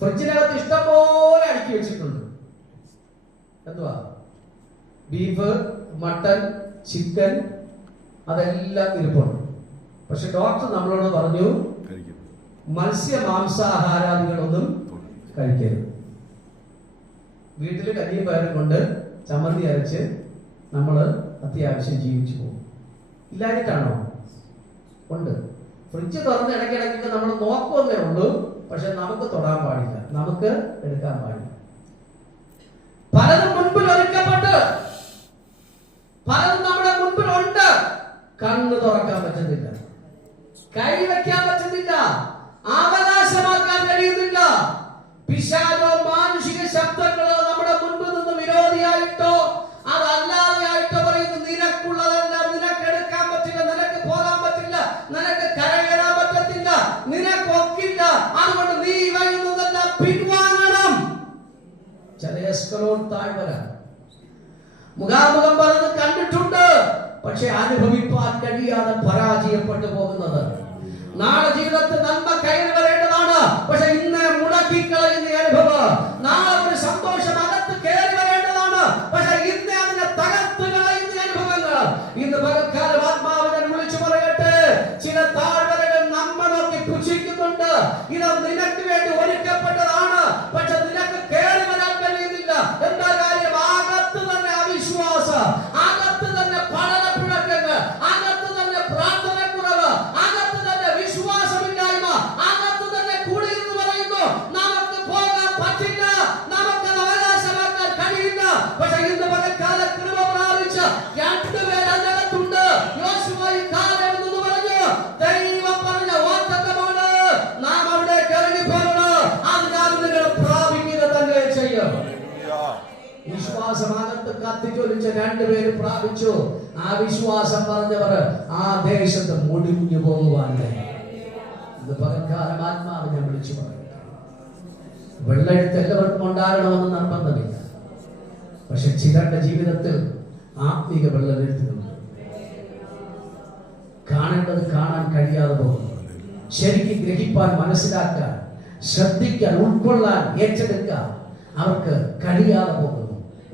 ഫ്രിഡ്ജിനകത്ത് ഇഷ്ടം പോലെ അടുക്കി വെച്ചിട്ടുണ്ട്. എന്തുവാ? ബീഫ്, മട്ടൻ, ചിക്കൻ, അതെല്ലാം ഇരിപ്പുണ്ട്. പക്ഷെ ഡോക്ടർ നമ്മളോട് പറഞ്ഞു, മത്സ്യ മാംസാഹാരാദികളൊന്നും കഴിക്കരുത്. വീട്ടിൽ കഞ്ഞിയും പയറും കൊണ്ട് ചമ്മന്തി അരച്ച് നമ്മൾ അത്യാവശ്യം ജീവിച്ചു പോകും. ഇല്ലാഞ്ഞിട്ടാണോ? ഉണ്ട്. ഫ്രിഡ്ജ് തുറന്ന് ഇടയ്ക്കിടയ്ക്ക് നമ്മൾ നോക്കുമെന്നേ ഉള്ളൂ, പക്ഷെ നമുക്ക് തൊടാൻ പാടില്ല, നമുക്ക് എടുക്കാൻ പാടില്ല. പലതും മുൻപിൽ ഒരുക്കപ്പെട്ട്, പലതും നമ്മുടെ മുൻപിൽ ഉണ്ട്. കണ്ണ് തുറക്കാൻ പറ്റുന്നില്ല, കൈവയ്ക്കാൻ പറ്റുന്നില്ല, അവകാശമാക്കാൻ കഴിയുന്നില്ല. പിശാചോ മാനുഷിക ശബ്ദങ്ങളോ നമ്മുടെ മുൻപിൽ നിന്ന് വിരോധിയായിട്ടോ അതല്ലാതെയായിട്ടോ പറയുന്നു, നിനക്കുള്ളതല്ല, നിനക്കെടുക്കാൻ പറ്റില്ല, നിനക്ക് പോകാൻ പറ്റില്ല, നിനക്ക് കരകയറാൻ പറ്റത്തില്ല, നിനക്കൊക്കില്ല, അതുകൊണ്ട് നീ വൈകുന്നതെല്ലാം പിൻവാങ്ങണം. ചില താഴ്വര മുഖാമുഖം പറഞ്ഞ് കണ്ടിട്ടുണ്ട്, പക്ഷെ അനുഭവിപ്പാൻ കഴിയാതെ പരാജയപ്പെട്ടു പോകുന്നത്. നാളെ ജീവിതത്തിൽ നന്മ കയറി വരേണ്ടതാണ്, പക്ഷെ ഇന്ന് മുടക്കിക്കളയുന്ന അനുഭവം. നാളെ ഒരു സന്തോഷം അകത്ത് കയറി വരേണ്ടതാണ്, പക്ഷെ ഇന്ന് അതിനെ തകർത്ത് കളയുന്ന അനുഭവങ്ങൾ. ഇന്ന് പകൽക്കാലം ആത്മാവിനെ വിളിച്ചു പറയട്ടെ, ചില താഴ്വരകൾ നമ്മെ നോക്കി പുച്ഛിക്കുന്നുണ്ട്. ഇത് നിനക്ക് വേണ്ടി ഒരുക്കപ്പെട്ടതാണ്, പക്ഷെ നിനക്ക് കയറി വരാൻ കഴിയുന്നില്ല. എന്താ കാര്യം? അകത്ത് തന്നെ അവിശ്വാസം, അകത്ത് തന്നെ പഠനപ്പിഴക്കങ്ങൾ, അകത്ത് തന്നെ പ്രാർത്ഥനക്കുറവ്, അകത്ത് തന്നെ വിശ്വാസമില്ലായ്മ, അകത്ത് തന്നെ കൂടി എന്ന് പറയുന്നു നമുക്ക് പോകാൻ പറ്റില്ല, നമുക്കത് അവകാശമാക്കാൻ കഴിയില്ല. പക്ഷെ ഇന്ന് പകൽക്കാല കൃപ പ്രാപിച്ച രണ്ടുപേർ അതിനകത്തുണ്ട്. യോശുവയും കാലേബും എന്ന് പറഞ്ഞു, ദൈവം പറഞ്ഞ വാഗ്ദത്തമാണ്, നാം അവിടെ ഇറങ്ങിപ്പോകണം. അതിനാൽ നിങ്ങൾ പ്രാപിക്കുക തന്നെ ചെയ്യും. വിശ്വാസമാകത്ത് കത്തിച്ചൊലിച്ച രണ്ടുപേരും പ്രാപിച്ചു. ആ വിശ്വാസം പറഞ്ഞവർ ആ ദേശത്ത് മുടിഞ്ഞു പോകുവാനേ. ഇത് പകൽക്കാലം ആത്മാവ് ഞാൻ വിളിച്ചു പറയും. വെള്ളെഴുത്ത് എല്ലാവർക്കും ഉണ്ടാകണമെന്ന് നിർബന്ധമില്ല, പക്ഷെ ചിലരുടെ ജീവിതത്തിൽ ആത്മീക വെള്ളെഴുത്തുകളുണ്ട്. കാണേണ്ടത് കാണാൻ കഴിയാതെ പോകുന്നു, ശരിക്കും ഗ്രഹിപ്പാൻ, മനസ്സിലാക്കാൻ, ശ്രദ്ധിക്കാൻ, ഉൾക്കൊള്ളാൻ, ഏറ്റെടുക്കാൻ അവർക്ക് കഴിയാതെ പോകുന്നു.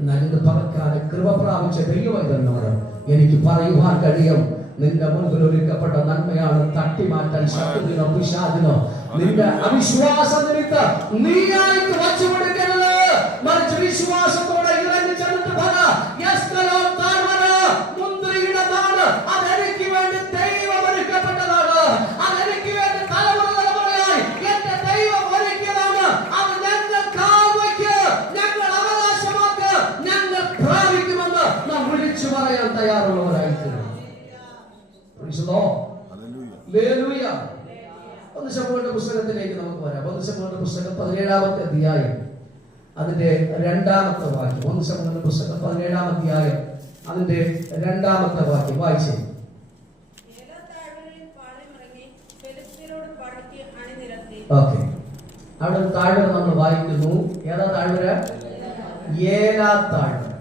എന്നാൽ ഇത് പകൽക്കാല കൃപ പ്രാപിച്ച ദൈവവൈതലിനോട് എനിക്ക് പറയുവാൻ കഴിയും, നിന്റെ മുൻപിൽ ഒരുക്കപ്പെട്ട നന്മയാണ് തട്ടിമാറ്റാൻ ശത്രുവിനോ പിശാചിനോ നിന്റെ അവിശ്വാസ നിമിത്തം നീയായിട്ട് വച്ചു കൊടുക്കരുത്. മറിച്ച് വിശ്വാസത്തോടെ ഇറങ്ങി ചെന്നിട്ട് പറ, മുന്തിരിയുടെ നാട് അതെനിക്ക് വേണ്ടി ദൈവം ഒരുക്കപ്പെട്ടതാണ്, അതെനിക്ക് വേണ്ടി തലമുറ തലമുറയായി എന്റെ ദൈവം ഒരുക്കിയതാണ്. അത് ഞങ്ങൾ കാവയ്ക്ക്, ഞങ്ങൾ അവകാശമാക്ക്, ഞങ്ങൾ പ്രാപിക്കുമെന്ന് നാം വിളിച്ചു പറയാൻ തയ്യാറുള്ളവരായിത്തീരും. ഒന്ന് ശമൂവേലിന്റെ പുസ്തകത്തിലേക്ക് നമുക്ക് വരാം. ഒന്ന് ശമൂവേലിന്റെ പുസ്തകം 17-ാമത്തെ അധ്യായം അതിന്റെ 2-ാമത്തെ വാക്യം. ഒന്ന് ശമൂവേലിന്റെ പുസ്തകം 17-ാം അധ്യായം അതിന്റെ 2-ാമത്തെ വാക്യം വായിച്ചേ. ഓക്കെ, അവിടെ ഒരു താഴ്വര നമ്മൾ വായിക്കുന്നു. ഏതാ താഴ്വര? ഏലാ താഴ്വര.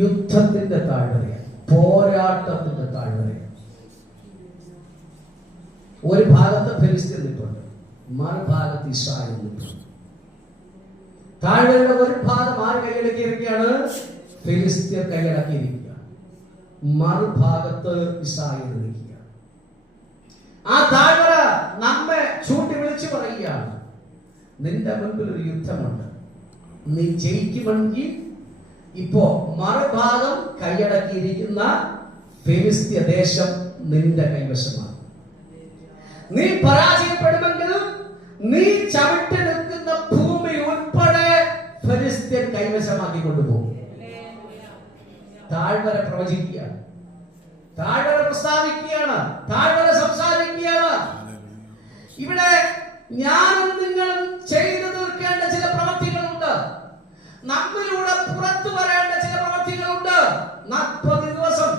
യുദ്ധത്തിന്റെ താഴ്വരയാണ്, പോരാട്ടത്തിന്റെ താഴ്വരയാണ്. ഒരു ഭാഗത്ത് ഫെലിസ്ത്യൻ നിൽപ്പുണ്ട്, മറുഭാഗത്ത് ഇസ്രായേൽ നിൽപ്പുണ്ട്. താഴ്വരയുടെ ഒരു ഭാഗം ആര് കൈയടക്കിയിരിക്കുകയാണ്? ഫെലിസ്ത്യൻ കൈയടക്കിയിരിക്കുകയാണ്. മറുഭാഗത്ത് ഇസ്രായേൽ നിൽക്കുകയാണ്. ആ താഴ്വര നമ്മെ ചൂണ്ടി വിളിച്ചു പറയുകയാണ്, നിന്റെ മുൻപിൽ ഒരു യുദ്ധമുണ്ട്, നീ ജയിക്കുമെങ്കിൽ ഇപ്പോ മറുഭാഗം കൈയടക്കിയിരിക്കുന്ന ഫെലിസ്ത്യ ദേശം നിന്റെ കൈവശമാണ്. നീ പരാജയപ്പെടുമെങ്കിൽ നീ ചവിട്ടി നിൽക്കുന്ന ഭൂമി ഉൾപ്പെടെ ഫെലിസ്ത്യൻ കൈവശമാക്കി കൊണ്ടുപോകും. താഴ്വര പ്രവചിക്കുകയാണ്, താഴ്വര പ്രസ്താവിക്കുകയാണ്, താഴ്വര സംസാരിക്കുകയാണ്. ഇവിടെ ഞാനും നിങ്ങളും ചെയ്തു തീർക്കേണ്ട ചില പ്രവൃത്തികളുണ്ട്, നമ്മിലൂടെ പുറത്തു വരേണ്ട ചില പ്രവൃത്തികളുണ്ട്. 40 ദിവസം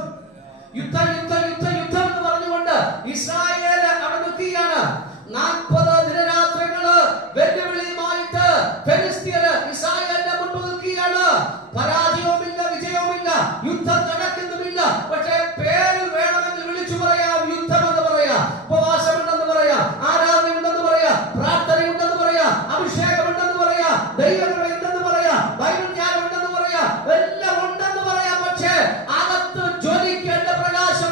യുദ്ധം യുദ്ധം യുദ്ധം യുദ്ധം എന്ന് പറഞ്ഞുകൊണ്ട് ഇസ്രായേൽ അവിടെ നിൽക്കുകയാണ്. 40 ദിനരാത്രങ്ങള് വെല്ലുവിളിയുമായിട്ട് ഫെലിസ്ത്യര് ഇസ്രായേലിന്റെ മുൻപിൽ നിൽക്കുകയാണ്. പരാജയവുമില്ല, വിജയവുമില്ല, യുദ്ധം നടക്കുന്നുമില്ല. പക്ഷേ പേര് വേണമെങ്കിൽ വിളിച്ചു പറയാം, യുദ്ധം എന്ന് പറയാം, ഉപവാസമുണ്ടെന്ന് പറയാം, ആരാധനയുണ്ടെന്ന് പറയാം, പ്രാർത്ഥനയുണ്ടെന്ന് പറയാം, അഭിഷേകമുണ്ടെന്ന് പറയാം, ദൈവങ്ങളെ ഉണ്ടെന്ന് പറയാം, ബൈബിൾ ജ്ഞാനം ഉണ്ടെന്ന് പറയാം, എല്ലാം ഉണ്ടെന്ന് പറയാം. പക്ഷേ അകത്ത് ജ്വലിക്കേണ്ട പ്രകാശം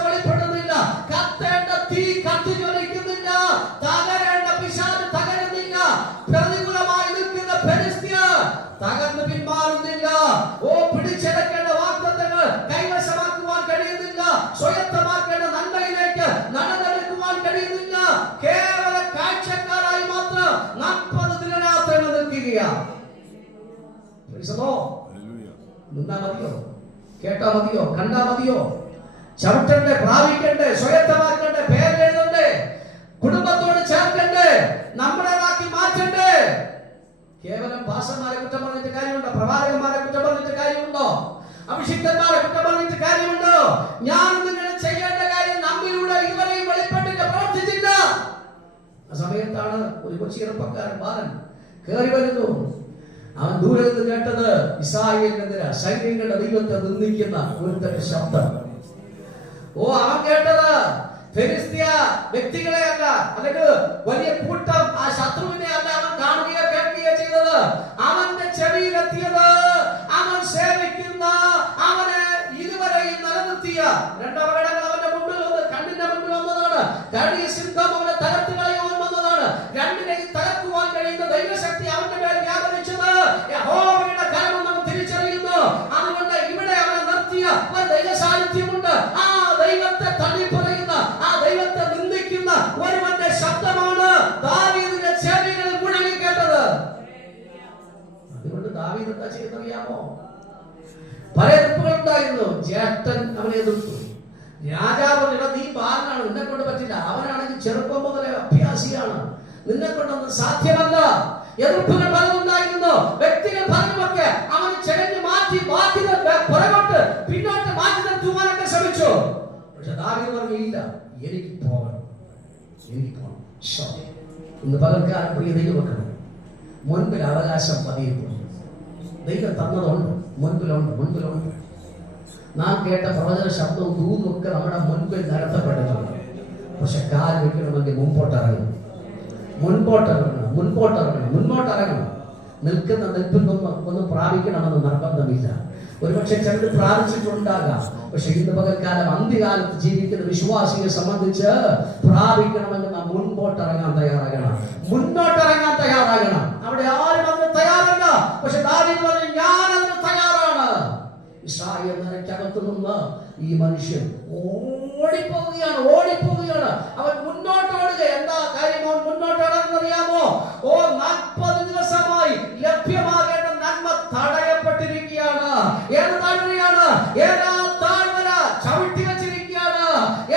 നിന്നാ മതിയോ? കേട്ടാ മതിയോ? കണ്ടാ മതിയോ? ചവിട്ടണ്ടേ, പ്രാപിക്കണ്ടേ, സ്വയത്തമാക്കണ്ടേ, പേരെഴുതണ്ടേ, കുടുംബത്തോട് ചേർക്കണ്ടേ, നമ്മുടേതാക്കി മാറ്റണ്ടേ. കേവലം പാസ്റ്റർമാരെ കുറ്റം പറഞ്ഞിട്ട് കാര്യമുണ്ടോ? പ്രവാചകന്മാരെ കുറ്റം പറഞ്ഞിട്ട് കാര്യമുണ്ടോ? അഭിഷിക്തന്മാരെ കുറ്റം പറഞ്ഞിട്ട് കാര്യമുണ്ടോ? ഞാൻ നിങ്ങൾ ചെയ്യേണ്ട കാര്യം നമ്മിലൂടെ ഇതുവരെയും വെളിപ്പെട്ടില്ല, പ്രവർത്തിച്ചില്ല. ആ സമയത്താണ് ഒരു കൊച്ചു ചെറുപ്പക്കാരൻ ബാലൻ കയറി വരുന്നു. അവൻ ദൂരെ നിന്ന് കേട്ടത് ഇസ്രായേലിനെതിരെ സൈന്യങ്ങളുടെ ദൈവത്തെ നിന്ദിക്കുന്ന ഒരു ശബ്ദം. അവൻ കേട്ടത് ഫെലിസ്തീയ വ്യക്തികളെ അല്ല, അല്ലെങ്കിൽ വലിയ കൂട്ടം ആ ശത്രുവിനെ അല്ല അവൻ കാണുകയോ കേൾക്കുകയോ ചെയ്തത്. അവന്റെ ചെവിയിലെത്തിയത് അവൻ സേവിക്കുന്ന, അവനെ ഇതുവരെയും നിലനിർത്തിയ രണ്ട് അപകടങ്ങൾ അവന്റെ മുമ്പിൽ വന്ന് കണ്ണിന്റെ മുമ്പിൽ വന്നതാണ്. കടി സിംഹം അവനെ തകർത്ത് കളയുവാൻ വന്നതാണ്. രണ്ടിനെയും തകർക്കുവാൻ കഴിയുന്ന ദൈവശക്തി അവന്റെ മേൽ വ്യാപരിച്ചത് യഹോവയുടെ കരമെന്ന് അവൻ തിരിച്ചറിയുന്നു. അതുകൊണ്ട് ഇവിടെ അവനെ നിർത്തിയ ഒരു ദൈവ സാന്നിധ്യമുണ്ട്. ആ ദൈവത്തെ തള്ളിപ്പറയുന്ന, ആ ദൈവത്തെ നിന്ദിക്കുന്ന ഒരുവന്റെ ശബ്ദമാണ് ദാവീദിന്റെ ചെവികളിൽ മുഴങ്ങി കേട്ടത്. അതുകൊണ്ട് ദാവീദ് എന്താ ചെയ്തറിയാമോ? പല എതിർപ്പുകൾ ഉണ്ടായിരുന്നു. ജ്യേഷ്ഠൻ അവനെ എതിർത്തു. രാജാവ് നീ ബാലനാണ്, നിന്നെ കൊണ്ട് പറ്റില്ല. അവനാണെങ്കിൽ ചെറുപ്പം മുതലേ അഭ്യാസിയാണ്, നിന്നെ കൊണ്ടൊന്നും സാധ്യമല്ല. എതിർപ്പുകൾ പലതുണ്ടായിരുന്നു. വ്യക്തികൾ പലതുമൊക്കെ അവന് ചെകഞ്ഞു മാറ്റി പുറകോട്ട് പിന്നോട്ട് മാറ്റി നിർത്തുവാനൊക്കെ ശ്രമിച്ചു. പക്ഷെ ദാവീദ് പറഞ്ഞില്ല, എനിക്ക് പോകണം, എനിക്ക് പോകണം. ഇന്ന് പകൽക്കാലം പ്രിയ ദൈവമക്കളെ, മുൻപിൽ അവകാശം പതിയപ്പെടും. ദൈവം തന്നതുണ്ട്, മുൻപിലുണ്ട്. നാം കേട്ട പ്രവചന ശബ്ദവും ദൂതും ഒക്കെ നമ്മുടെ മുൻപിൽ നടത്തപ്പെട്ടിട്ടുണ്ട്. പക്ഷെ കാൽ വെക്കണമെങ്കിൽ മുമ്പോട്ടിറങ്ങണം. നിൽക്കുന്ന നിൽപ്പിൽ ഒന്ന് പ്രാപിക്കണമെന്ന് നിർബന്ധമില്ല. ഒരുപക്ഷെ ചിലത് പ്രാപിച്ചിട്ടുണ്ടാകാം. പക്ഷെ ഇന്ന് പകൽക്കാലം അന്ത്യകാലത്ത് ജീവിക്കുന്ന വിശ്വാസിയെ സംബന്ധിച്ച് പ്രാപിക്കണമെങ്കിൽ നാം മുൻപോട്ടിറങ്ങാൻ തയ്യാറാകണം. അവിടെ ആരും അതിന് തയ്യാറല്ല. പക്ഷെ ദാവീദ് പറഞ്ഞു, ഞാൻ അതിന് തയ്യാറാണ്. ഇസ്രായേൽ നിരക്കകത്തു നിന്ന് ഈ മനുഷ്യൻ ഓടിപ്പോവുകയാണ്. അവൻ മുന്നോട്ടോടുക. എന്താ കാര്യം അവൻ മുന്നോട്ടോടുന്നറിയാമോ? 40 ദിവസമായി ലഭ്യമാകേണ്ട നന്മ തടയപ്പെട്ടിരിക്കുകയാണ്. ഏത് താഴ്വരയാണ്? ഏതാ താഴ്വര ചവിട്ടി വെച്ചിരിക്കുകയാണ്.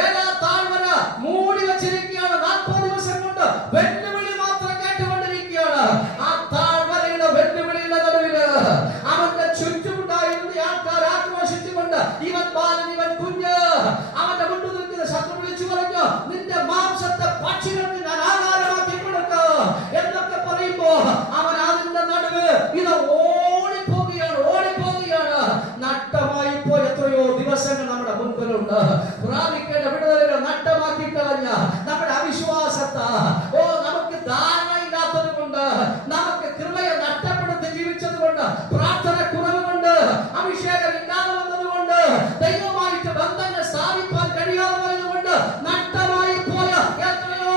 ഏതാ താഴ്വര മൂടി വെച്ചിരിക്കുകയാണ്. 40 ദിവസം കൊണ്ട് വെല്ലുവിളി മാത്രം കേട്ടുകൊണ്ടിരിക്കുകയാണ്. ആ താഴ്വരയുടെ വെല്ലുവിളിയുടെ നടുവില് അവന്റെ ചുറ്റുമുണ്ടായിരുന്ന ആൾക്കാർ ആക്രോശിച്ചുകൊണ്ട്, ഇവൻ ബാലൻ, ഇവൻ കുഞ്ഞ്, അവന്റെ മുന്നിൽ നിൽക്കുന്ന ശത്രു വിളിച്ചു പറഞ്ഞു, നിന്റെ മാംസത്തെ പക്ഷികൾക്ക് ഞാൻ ആഹാരമാക്കി കൊടുക്കാം എന്നൊക്കെ പറയുമ്പോ അവൻ അതിന്റെ നടുവ് ഇത് ഓടിപ്പോവുകയാണ്. നഷ്ടമായി പോയ എത്രയോ ദിവസങ്ങൾ നമ്മുടെ മുൻപിലുണ്ട്. പ്രാപിക്കേണ്ട വിടുതലുകൾ നഷ്ടമാക്കി കളഞ്ഞ നമ്മുടെ അവിശ്വാസത്തെ, നമുക്ക് ധാരണയില്ലാത്തത് കൊണ്ട്, നമുക്ക് കൃപയെ നഷ്ടപ്പെടുത്തി ജീവിച്ചത് കൊണ്ട്, പ്രാർത്ഥന കുറവ് കൊണ്ട്, അഭിഷേകം ഇല്ലാതെ വന്നതുകൊണ്ട്, ദൈവമായിട്ട് ബന്ധങ്ങൾ സ്ഥാപിക്കാൻ കഴിയാതെ പോയതുകൊണ്ട് നഷ്ടമായി പോയ എത്രയോ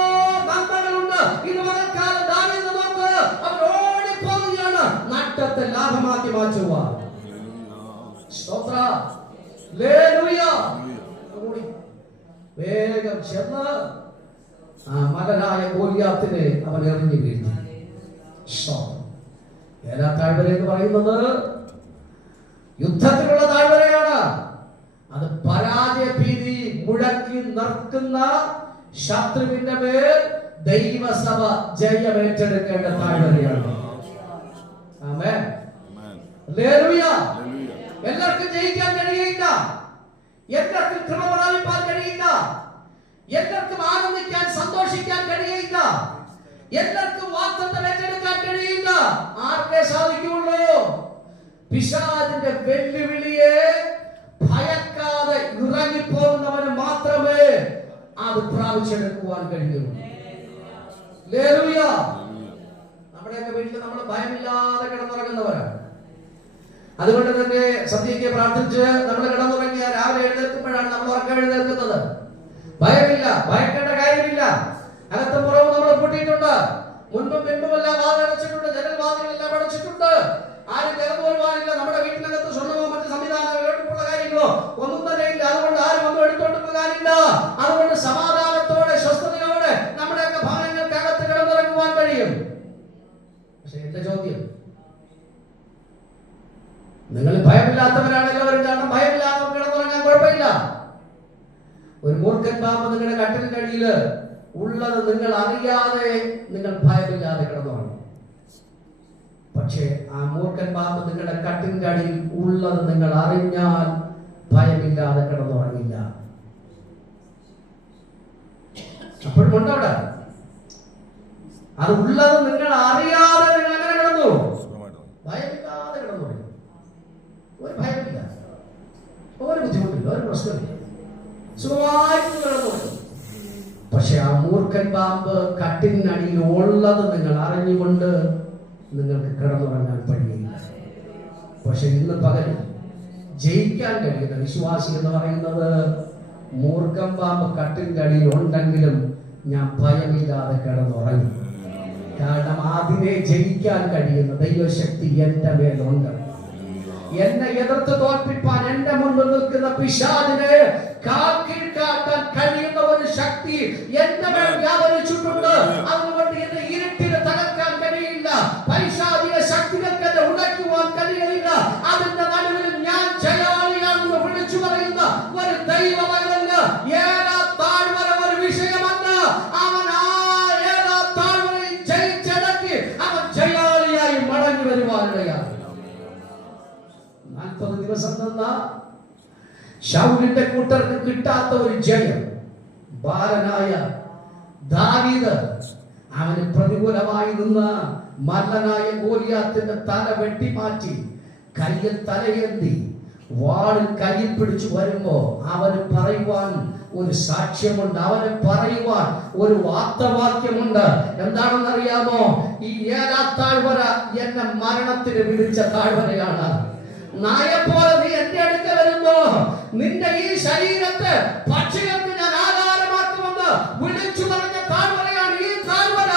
നന്മകളുണ്ട്. ഇതുവരെ കാലം ദാവീദ് നോക്ക്, അവൻ ഓടിപ്പോവുകയാണ് നഷ്ടത്തെ ലാഭമാക്കി മാറ്റുവാൻ. വേഗം ചെന്ന് ആ മകനായ ഗോലിയാത്തിനെ അവൻ എറിഞ്ഞു വീഴ്ത്തി. ഏതാ താഴ്വര എന്ന് പറയുന്നത്? യുദ്ധത്തിലുള്ള താഴ്വരയാണ്. അത് പരാജയ ഭീതി മുഴക്കി നിർത്തുന്ന ശത്രുവിന്റെ മേൽ ദൈവസഭ ജയമേറ്റെടുക്കേണ്ട താഴ്വരയാണ്. ആമേൻ. ഹല്ലേലൂയ. എല്ലാവർക്കും ജയിക്കാൻ കഴിയില്ല. എല്ലാവർക്കും കൃപ പ്രാപിക്കാൻ കഴിയില്ല. എല്ലാവർക്കും ആനന്ദിക്കാൻ, സന്തോഷിക്കാൻ കഴിയില്ല. എല്ലാവർക്കും വാഗ്ദത്തം ഏറ്റെടുക്കാൻ കഴിയില്ല. ആർക്കേ സാധിക്കുള്ളൂ? പിശാചിന്റെ വെല്ലുവിളിയെ ഭയക്കാതെ ഇറങ്ങിപ്പോകുന്നവന് മാത്രമേ അത് പ്രാപിച്ചെടുക്കുവാൻ കഴിയുള്ളൂ. ഹല്ലേലൂയ. നമ്മുടെയൊക്കെ വീട്ടിൽ നമ്മൾ ഭയമില്ലാതെ കിടന്നുറങ്ങുന്നവരാണ്. അതുകൊണ്ട് തന്നെ സന്ധ്യയ്ക്ക് പ്രാർത്ഥിച്ച് നമ്മൾ കിടന്നുറങ്ങിയ രാവിലെ എഴുന്നേൽക്കുമ്പോഴാണ് നമ്മൾ ഉറക്കം എഴുന്നേൽക്കുന്നത്. ഭയമില്ല, ഭയക്കേണ്ട കാര്യമില്ല. അകത്തും പുറവും നമ്മൾ പൂട്ടിയിട്ടുണ്ട്. മുൻപും പിൻപുമെല്ലാം വാതിലടച്ചിട്ടുണ്ട്, ജനൽ വാതിലെല്ലാം അടച്ചിട്ടുണ്ട്. ആരും കയറുന്നു വരുവാനില്ല. നമ്മുടെ വീട്ടിനകത്ത് സ്വർണ്ണമോ മറ്റ് സംവിധാനങ്ങളോ എടുപ്പുള്ള കാര്യങ്ങളോ ഒന്നും തന്നെ ഇല്ല. അതുകൊണ്ട് ആരും ഒന്നും എടുത്തോണ്ട് പോകാനില്ല. അതുകൊണ്ട് സമാധാനത്തോടെ സ്വസ്ഥതയോടെ നമ്മുടെയൊക്കെ ഭവനങ്ങൾക്കകത്ത് കിടന്നിറങ്ങുവാൻ കഴിയും. പക്ഷെ എന്റെ ചോദ്യം, നിങ്ങൾ ഭയമില്ലാത്തവരാണ് എല്ലാവരും. കാരണം ഭയമില്ലാത്തവർ കിടന്നുറങ്ങാൻ കുഴപ്പമില്ല. ഒരു മൂർഖൻ പാമ്പ് നിങ്ങളുടെ കട്ടിലിന്റെ അടിയിൽ ഉള്ളത് നിങ്ങൾ അറിയാതെ നിങ്ങൾ ഭയമില്ലാതെ കിടന്നുറങ്ങും. പക്ഷേ ആ മൂർഖൻ പാമ്പ് നിങ്ങളുടെ കട്ടിലിന്റെ അടിയിൽ ഉള്ളത് നിങ്ങൾ അറിഞ്ഞാൽ ഭയമില്ലാതെ കിടന്നുറങ്ങില്ല. അപ്പോഴും ഉണ്ടവിടെ. അത് ഉള്ളത് നിങ്ങൾ അറിയാതെ നിങ്ങൾ അങ്ങനെ കിടന്നു, ഭയമില്ലാതെ കിടന്നുറങ്ങി. ഒരു ഭയമില്ല, ഒരു ബുദ്ധിമുട്ടില്ല, ഒരു പ്രശ്നമില്ല, സുഖമായിട്ട് കിടന്നുറങ്ങി. പക്ഷെ ആ മൂർഖൻ പാമ്പ് കട്ടിലിനടിയിൽ ഉള്ളത് നിങ്ങൾ അറിഞ്ഞുകൊണ്ട് നിങ്ങൾക്ക് കിടന്നുറങ്ങാൻ കഴിയില്ല. പക്ഷെ ഇന്ന് പകൽ ജയിക്കാൻ കഴിയുന്ന വിശ്വാസി എന്ന് പറയുന്നത് മൂർഖൻ പാമ്പ് കട്ടിലിന്റെ അടിയിൽ ഉണ്ടെങ്കിലും ഞാൻ ഭയമില്ലാതെ കിടന്നുറങ്ങി. കാരണം അതിനെ ജയിക്കാൻ കഴിയുന്ന ദൈവശക്തി എന്റെ മേലുണ്ട്. എന്നെ എതിർത്ത് തോൽപ്പിപ്പാൻ എന്റെ മുന്നിൽ നിൽക്കുന്ന പിശാചിനെ കാക്കാൻ കഴിയുന്ന ഒരു ശക്തി എന്റെ മേൽ വ്യാപരിച്ചിട്ടുണ്ട്. അതുകൊണ്ട് എന്നെ ഇരുട്ടിനെ തകർക്കാൻ കഴിയില്ല. പൈശാചിക ശക്തികൾക്ക് എന്നെ ഉടയ്ക്കുവാൻ കഴിയില്ല. അതിന്റെ നടുവിൽ ഞാൻ ജയാളിയാണെന്ന് വിളിച്ചു പറയുന്ന ഒരു ദൈവമകന് ഏതാ താഴ്വര ഒരു വിഷയമല്ല. അവൻ ആ ഏതാ താഴ്വരയിൽ ജയിച്ചടക്കി അവൻ ജയാളിയായി മടങ്ങി വരുവാനിടയാണ്. 40 ദിവസം നിന്ന ശൗലിന്റെ കൂട്ടർക്ക് കിട്ടാത്ത ഒരു ജയം ബാലനായ ദാവീദ് അവന് പ്രതികൂലമായി നിന്ന മല്ലനായ ഗോലിയാത്തിന്റെ തല വെട്ടിമാറ്റി കയ്യിൽ തലയേന്തി വാളിൽ കയ്യിൽ പിടിച്ചു വരുമ്പോ അവന് പറയുവാൻ ഒരു സാക്ഷ്യമുണ്ട്. അവന് പറയുവാൻ ഒരു വാർത്തവാക്യമുണ്ട്. എന്താണെന്നറിയാമോ? ഈ ഏലാ താഴ്വര എന്നെ മരണത്തിന് വിളിച്ച താഴ്വരയാണ്. നായെപ്പോലെ നീ എന്റെ അടുക്ക വരുമ്പോ നിന്റെ ഈ ശരീരത്തെ പക്ഷികൾക്ക് ഞാൻ ആഹാരമാക്കുമെന്ന് വിളിച്ചു പറഞ്ഞ താഴ്വരയാണ് ഈ താഴ്വര.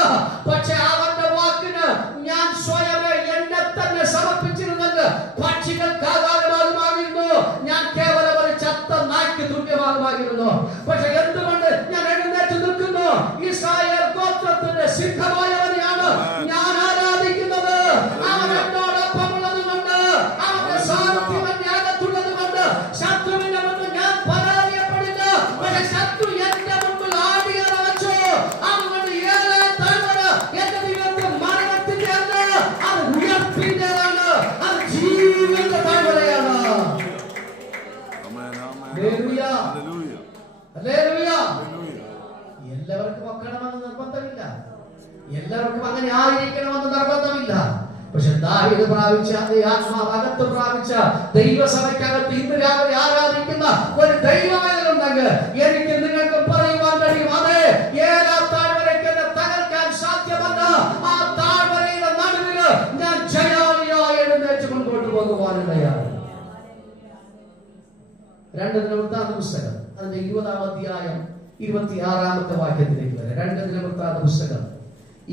പക്ഷെ അവന്റെ വാക്കിന് ഞാൻ സ്വയമേ എന്നെ തന്നെ സമർപ്പിച്ചിരുന്നെങ്കിൽ പക്ഷികൾക്ക് ആഹാരമാകുമായിരുന്നു. ഞാൻ കേവലം ഒരു ചത്ത നായ്ക്ക് തുല്യമാകുമായിരുന്നു. പക്ഷെ എന്തുകൊണ്ട് ഞാൻ എഴുന്നേറ്റ് നിൽക്കുന്നു? ഇസ്രായേൽ ഗോത്രത്തിന്റെ സിദ്ധമായവനെയാണ് ഞാൻ ആരാധിക്കുന്നത്. അവൻ എന്നോടൊപ്പം ഉള്ളത് കൊണ്ട്, അവന്റെ സാന്നിധ്യം എന്റെ അകത്തുള്ളത് കൊണ്ട് ശത്രുവിന്റെ മുന്നിൽ ഞാൻ പരാജയപ്പെടില്ല. പക്ഷെ ശത്രു എന്റെ മുമ്പിൽ ആടിയത് വെച്ചു. അതുകൊണ്ട് ഏഴേ താഴ്വര എന്റെ ദൈവത്തെ മരണത്തിന്റെ അല്ല, അത് ഉയർപ്പിന്റേതാണ്, അത് ജീവന്റെ താഴ്വരയാണ്. എല്ലാവർക്കും വെക്കണമെന്ന് നിർബന്ധമില്ല, എല്ലാവർക്കും അങ്ങനെ ആയിരിക്കണമെന്ന് നിർബന്ധമില്ല. പക്ഷെ ദാവീദ് പ്രാപിച്ച ആത്മാവ് അകത്ത് പ്രാപിച്ച ദൈവസഭയ്ക്കകത്ത് ഇന്ന് രാവിലെ ആരാധിക്കുന്ന ഒരു ദൈവമേലുണ്ടെങ്കിൽ എനിക്ക് നിങ്ങൾക്ക് പറയുവാൻ കഴിയും, അതെ, ഏലാ താഴ്വരയ്ക്ക് തകർക്കാൻ സാധ്യമല്ല. ആ താഴ്വരയുടെ നടുവില് ഞാൻ ജയാളിയായി എഴുന്നേറ്റ് മുൻപോട്ട് പോകുവാനിടയാണ്. 2 ദിനവൃത്താന്ത പുസ്തകം അതിന്റെ 20-ാം അധ്യായം 26-ാമത്തെ വാക്യത്തിലേക്ക് വരെ. 2 ദിനവൃത്താന്ത പുസ്തകം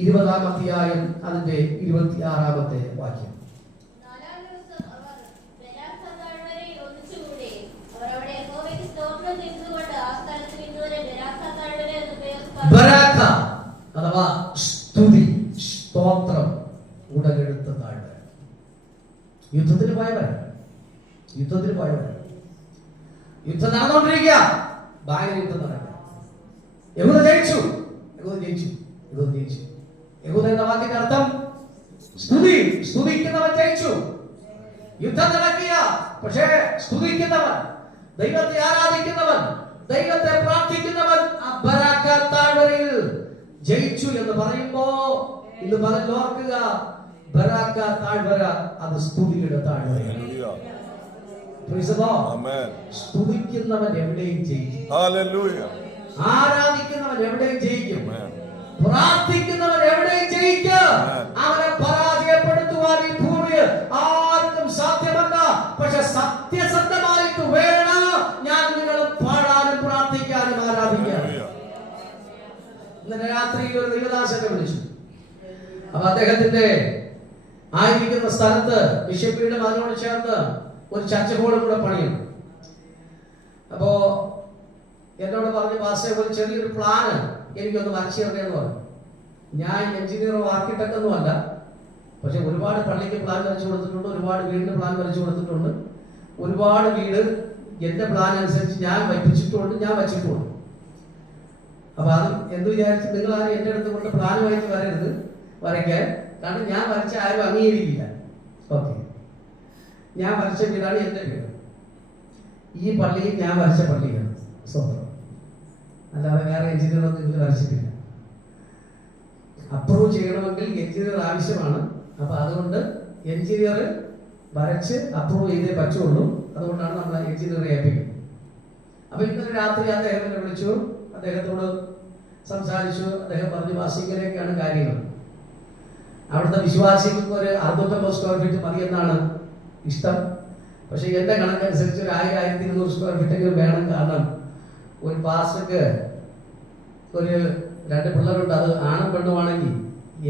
20-ാം അധ്യായം അതിന്റെ 26-ാമത്തെ വാക്യം. ബരാഖ അഥവാ സ്തുതി, സ്തോത്രം ഉടലെടുത്ത താഴ്വര. യുദ്ധത്തിന് പോയവരാണ്, യുദ്ധത്തിന് പോയവരാണ്. യുദ്ധം നടന്നുകൊണ്ടിരിക്കുക, ഭയങ്കര യുദ്ധം നടക്കുക. യഹൂദ ജയിച്ചു, യഹൂദ ജയിച്ചു, യഹൂദ ജയിച്ചു. യഹൂദ എന്ന വാക്കിന്റെ അർത്ഥം സ്തുതി, സ്തുതിക്കുന്നവൻ ജയിച്ചു. യുദ്ധം നടക്കുക, പക്ഷേ സ്തുതിക്കുന്നവൻ, ദൈവത്തെ ആരാധിക്കുന്നവൻ, ദൈവത്തെ പ്രാർത്ഥിക്കുന്നവൻ ആ ബരാഖ താഴ്വരയിൽ ജയിച്ചു എന്ന് പറയുമ്പോ ഇന്ന് പകൽ ഓർക്കുക, ബരാഖ താഴ്വര അത് സ്തുതിയുടെ താഴ്വരയാണ്. സ്തുതിക്കുന്നവൻ എവിടെയും ജയിക്കും, ആരാധിക്കുന്നവൻ എവിടെയും ജയിക്കും, പ്രാർത്ഥിക്കുന്നവൻ എവിടെയും ജയിക്കും. അവനെ പരാജയപ്പെടുത്തുവാൻ ഈ ഭൂമിയിൽ ആർക്കും സാധ്യമല്ല. പക്ഷെ സത്യസന്ധമായിട്ട് വേണം ഞാൻ നിങ്ങൾ പാടാനും പ്രാർത്ഥിക്കാനും ആരാധിക്കാനും. ഇന്നലെ രാത്രിയിൽ ഒരു ദൈവദാസനെ വിളിച്ചു. അപ്പൊ അദ്ദേഹത്തിന്റെ ആയിരിക്കുന്ന സ്ഥലത്ത് ബിഷപ്പിയുടെ അതിനോട് ചേർന്ന് ഒരു ചർച്ച് ഹോളും കൂടെ പണിയണം. അപ്പോ എന്നോട് പറഞ്ഞു, പാസ്റ്റർ ഒരു ചെറിയൊരു പ്ലാന് എനിക്കൊന്ന് വരച്ചു തരണമെന്ന് പറഞ്ഞു. ഞാൻ എഞ്ചിനീയറോ ആർക്കിടെക്ട് ഒന്നും അല്ല, പക്ഷെ ഒരുപാട് പള്ളിക്ക് പ്ലാൻ വരച്ചു കൊടുത്തിട്ടുണ്ട്, ഒരുപാട് വീടിന് പ്ലാൻ വരച്ചു കൊടുത്തിട്ടുണ്ട്, ഒരുപാട് വീട് എൻ്റെ പ്ലാൻ അനുസരിച്ച് ഞാൻ വയ്പ്പിച്ചിട്ടുണ്ട്, ഞാൻ വച്ചിട്ടുമുണ്ട്. അപ്പൊ അത് എന്ത് വിചാരിച്ച് നിങ്ങൾ ആരും എൻ്റെ അടുത്ത് കൊണ്ട് പ്ലാനുമായിട്ട് വരരുത് വരയ്ക്കാൻ. കാരണം ഞാൻ വരച്ച ആരും അംഗീകരിക്കില്ല. ഓക്കെ, ഞാൻ വരച്ച വീടാണ് എൻ്റെ വീട്. ഈ പള്ളിയിൽ ഞാൻ വരച്ച പള്ളിയാണ് സ്വന്തം, അല്ലാതെ വേറെ എഞ്ചിനീയറൊന്നും ഇതിൽ വരച്ചിട്ടില്ല. അപ്രൂവ് ചെയ്യണമെങ്കിൽ എഞ്ചിനീയർ ആവശ്യമാണ്. അപ്പൊ അതുകൊണ്ട് എഞ്ചിനീയർ വരച്ച് അപ്രൂവ് ചെയ്തേ പറ്റുള്ളൂ. അതുകൊണ്ടാണ് നമ്മൾ എഞ്ചിനീയറെ ഏൽപ്പിക്കുന്നത്. അപ്പൊ ഇന്നലെ രാത്രി അദ്ദേഹം എന്നെ വിളിച്ചു, അദ്ദേഹത്തോട് സംസാരിച്ചു. അദ്ദേഹം പറഞ്ഞു, വാസി ഇങ്ങനെയൊക്കെയാണ് കാര്യങ്ങൾ. അവിടുത്തെ വിശ്വാസികൾക്ക് ഒരു 650 സ്ക്വയർ ഫീറ്റ് മതി എന്നാണ് ഇഷ്ടം. പക്ഷെ എന്റെ കണക്കനുസരിച്ച് ഒരു 1000-1200 സ്ക്വയർ ഫീറ്റെങ്കിലും വേണം. കാരണം ഒരു പാസ്റ്റർക്ക് ഒരു 2 പിള്ളേരുണ്ട്, അത് ആണും പെണ്ണുമാണെങ്കിൽ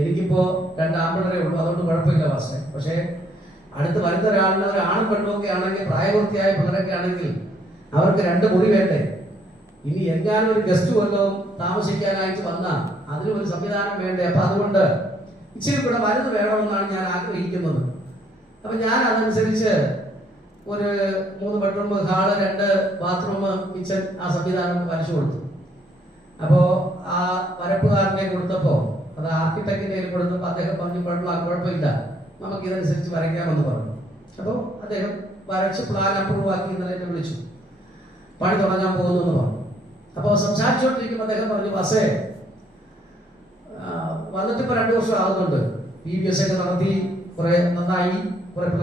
എനിക്കിപ്പോ 2 ആൺപിള്ളേരേ ഉള്ളൂ, അതുകൊണ്ട് കുഴപ്പമില്ല പാസ്റ്റർ. പക്ഷേ അടുത്ത് വരുന്ന ഒരാളിന് ഒരു ആണും പെണ്ണും ഒക്കെ ആണെങ്കിൽ, പ്രായപൂർത്തിയായ പിള്ളേരൊക്കെ ആണെങ്കിൽ അവർക്ക് 2 മുറി വേണ്ടേ. ഇനി എങ്ങാനും ഒരു ഗസ്റ്റ് വല്ലതും താമസിക്കാനായിട്ട് വന്നാൽ അതിനൊരു സംവിധാനം വേണ്ടേ. അപ്പൊ അതുകൊണ്ട് ഇച്ചിരി കൂടെ വലുത് വേണമെന്നാണ് ഞാൻ ആഗ്രഹിക്കുന്നത്. അപ്പൊ ഞാൻ അതനുസരിച്ച് ഒരു 3 ബെഡ്റൂം, ഹാള്, 2 ബാത്റൂം, കിച്ചൺ, ആ സംവിധാനം വരച്ചു കൊടുത്തു. അപ്പോ ആ വരപ്പുകാരനെ കൊടുത്തപ്പോ, അത് ആർക്കിടെക്റ്റിനെ കൊടുത്തപ്പോൾ അദ്ദേഹം പറഞ്ഞു, കുഴപ്പമില്ല, നമുക്ക് ഇതനുസരിച്ച് വരയ്ക്കാമെന്ന് പറഞ്ഞു. അപ്പോൾ അദ്ദേഹം വരച്ച് പ്ലാൻ അപ്രൂവ് ആക്കി ഇന്നലെ എന്നെ വിളിച്ചു, പണി തുടങ്ങാൻ പോകുന്നു എന്ന് പറഞ്ഞു. അപ്പോൾ സംസാരിച്ചുകൊണ്ടിരിക്കുമ്പോൾ അദ്ദേഹം പറഞ്ഞു, ബസ്സേ വന്നിട്ട് ഇപ്പോൾ 2 വർഷം ആകുന്നുണ്ട്, PBS ഒക്കെ നടത്തി കുറെ നന്നായി, കുറെ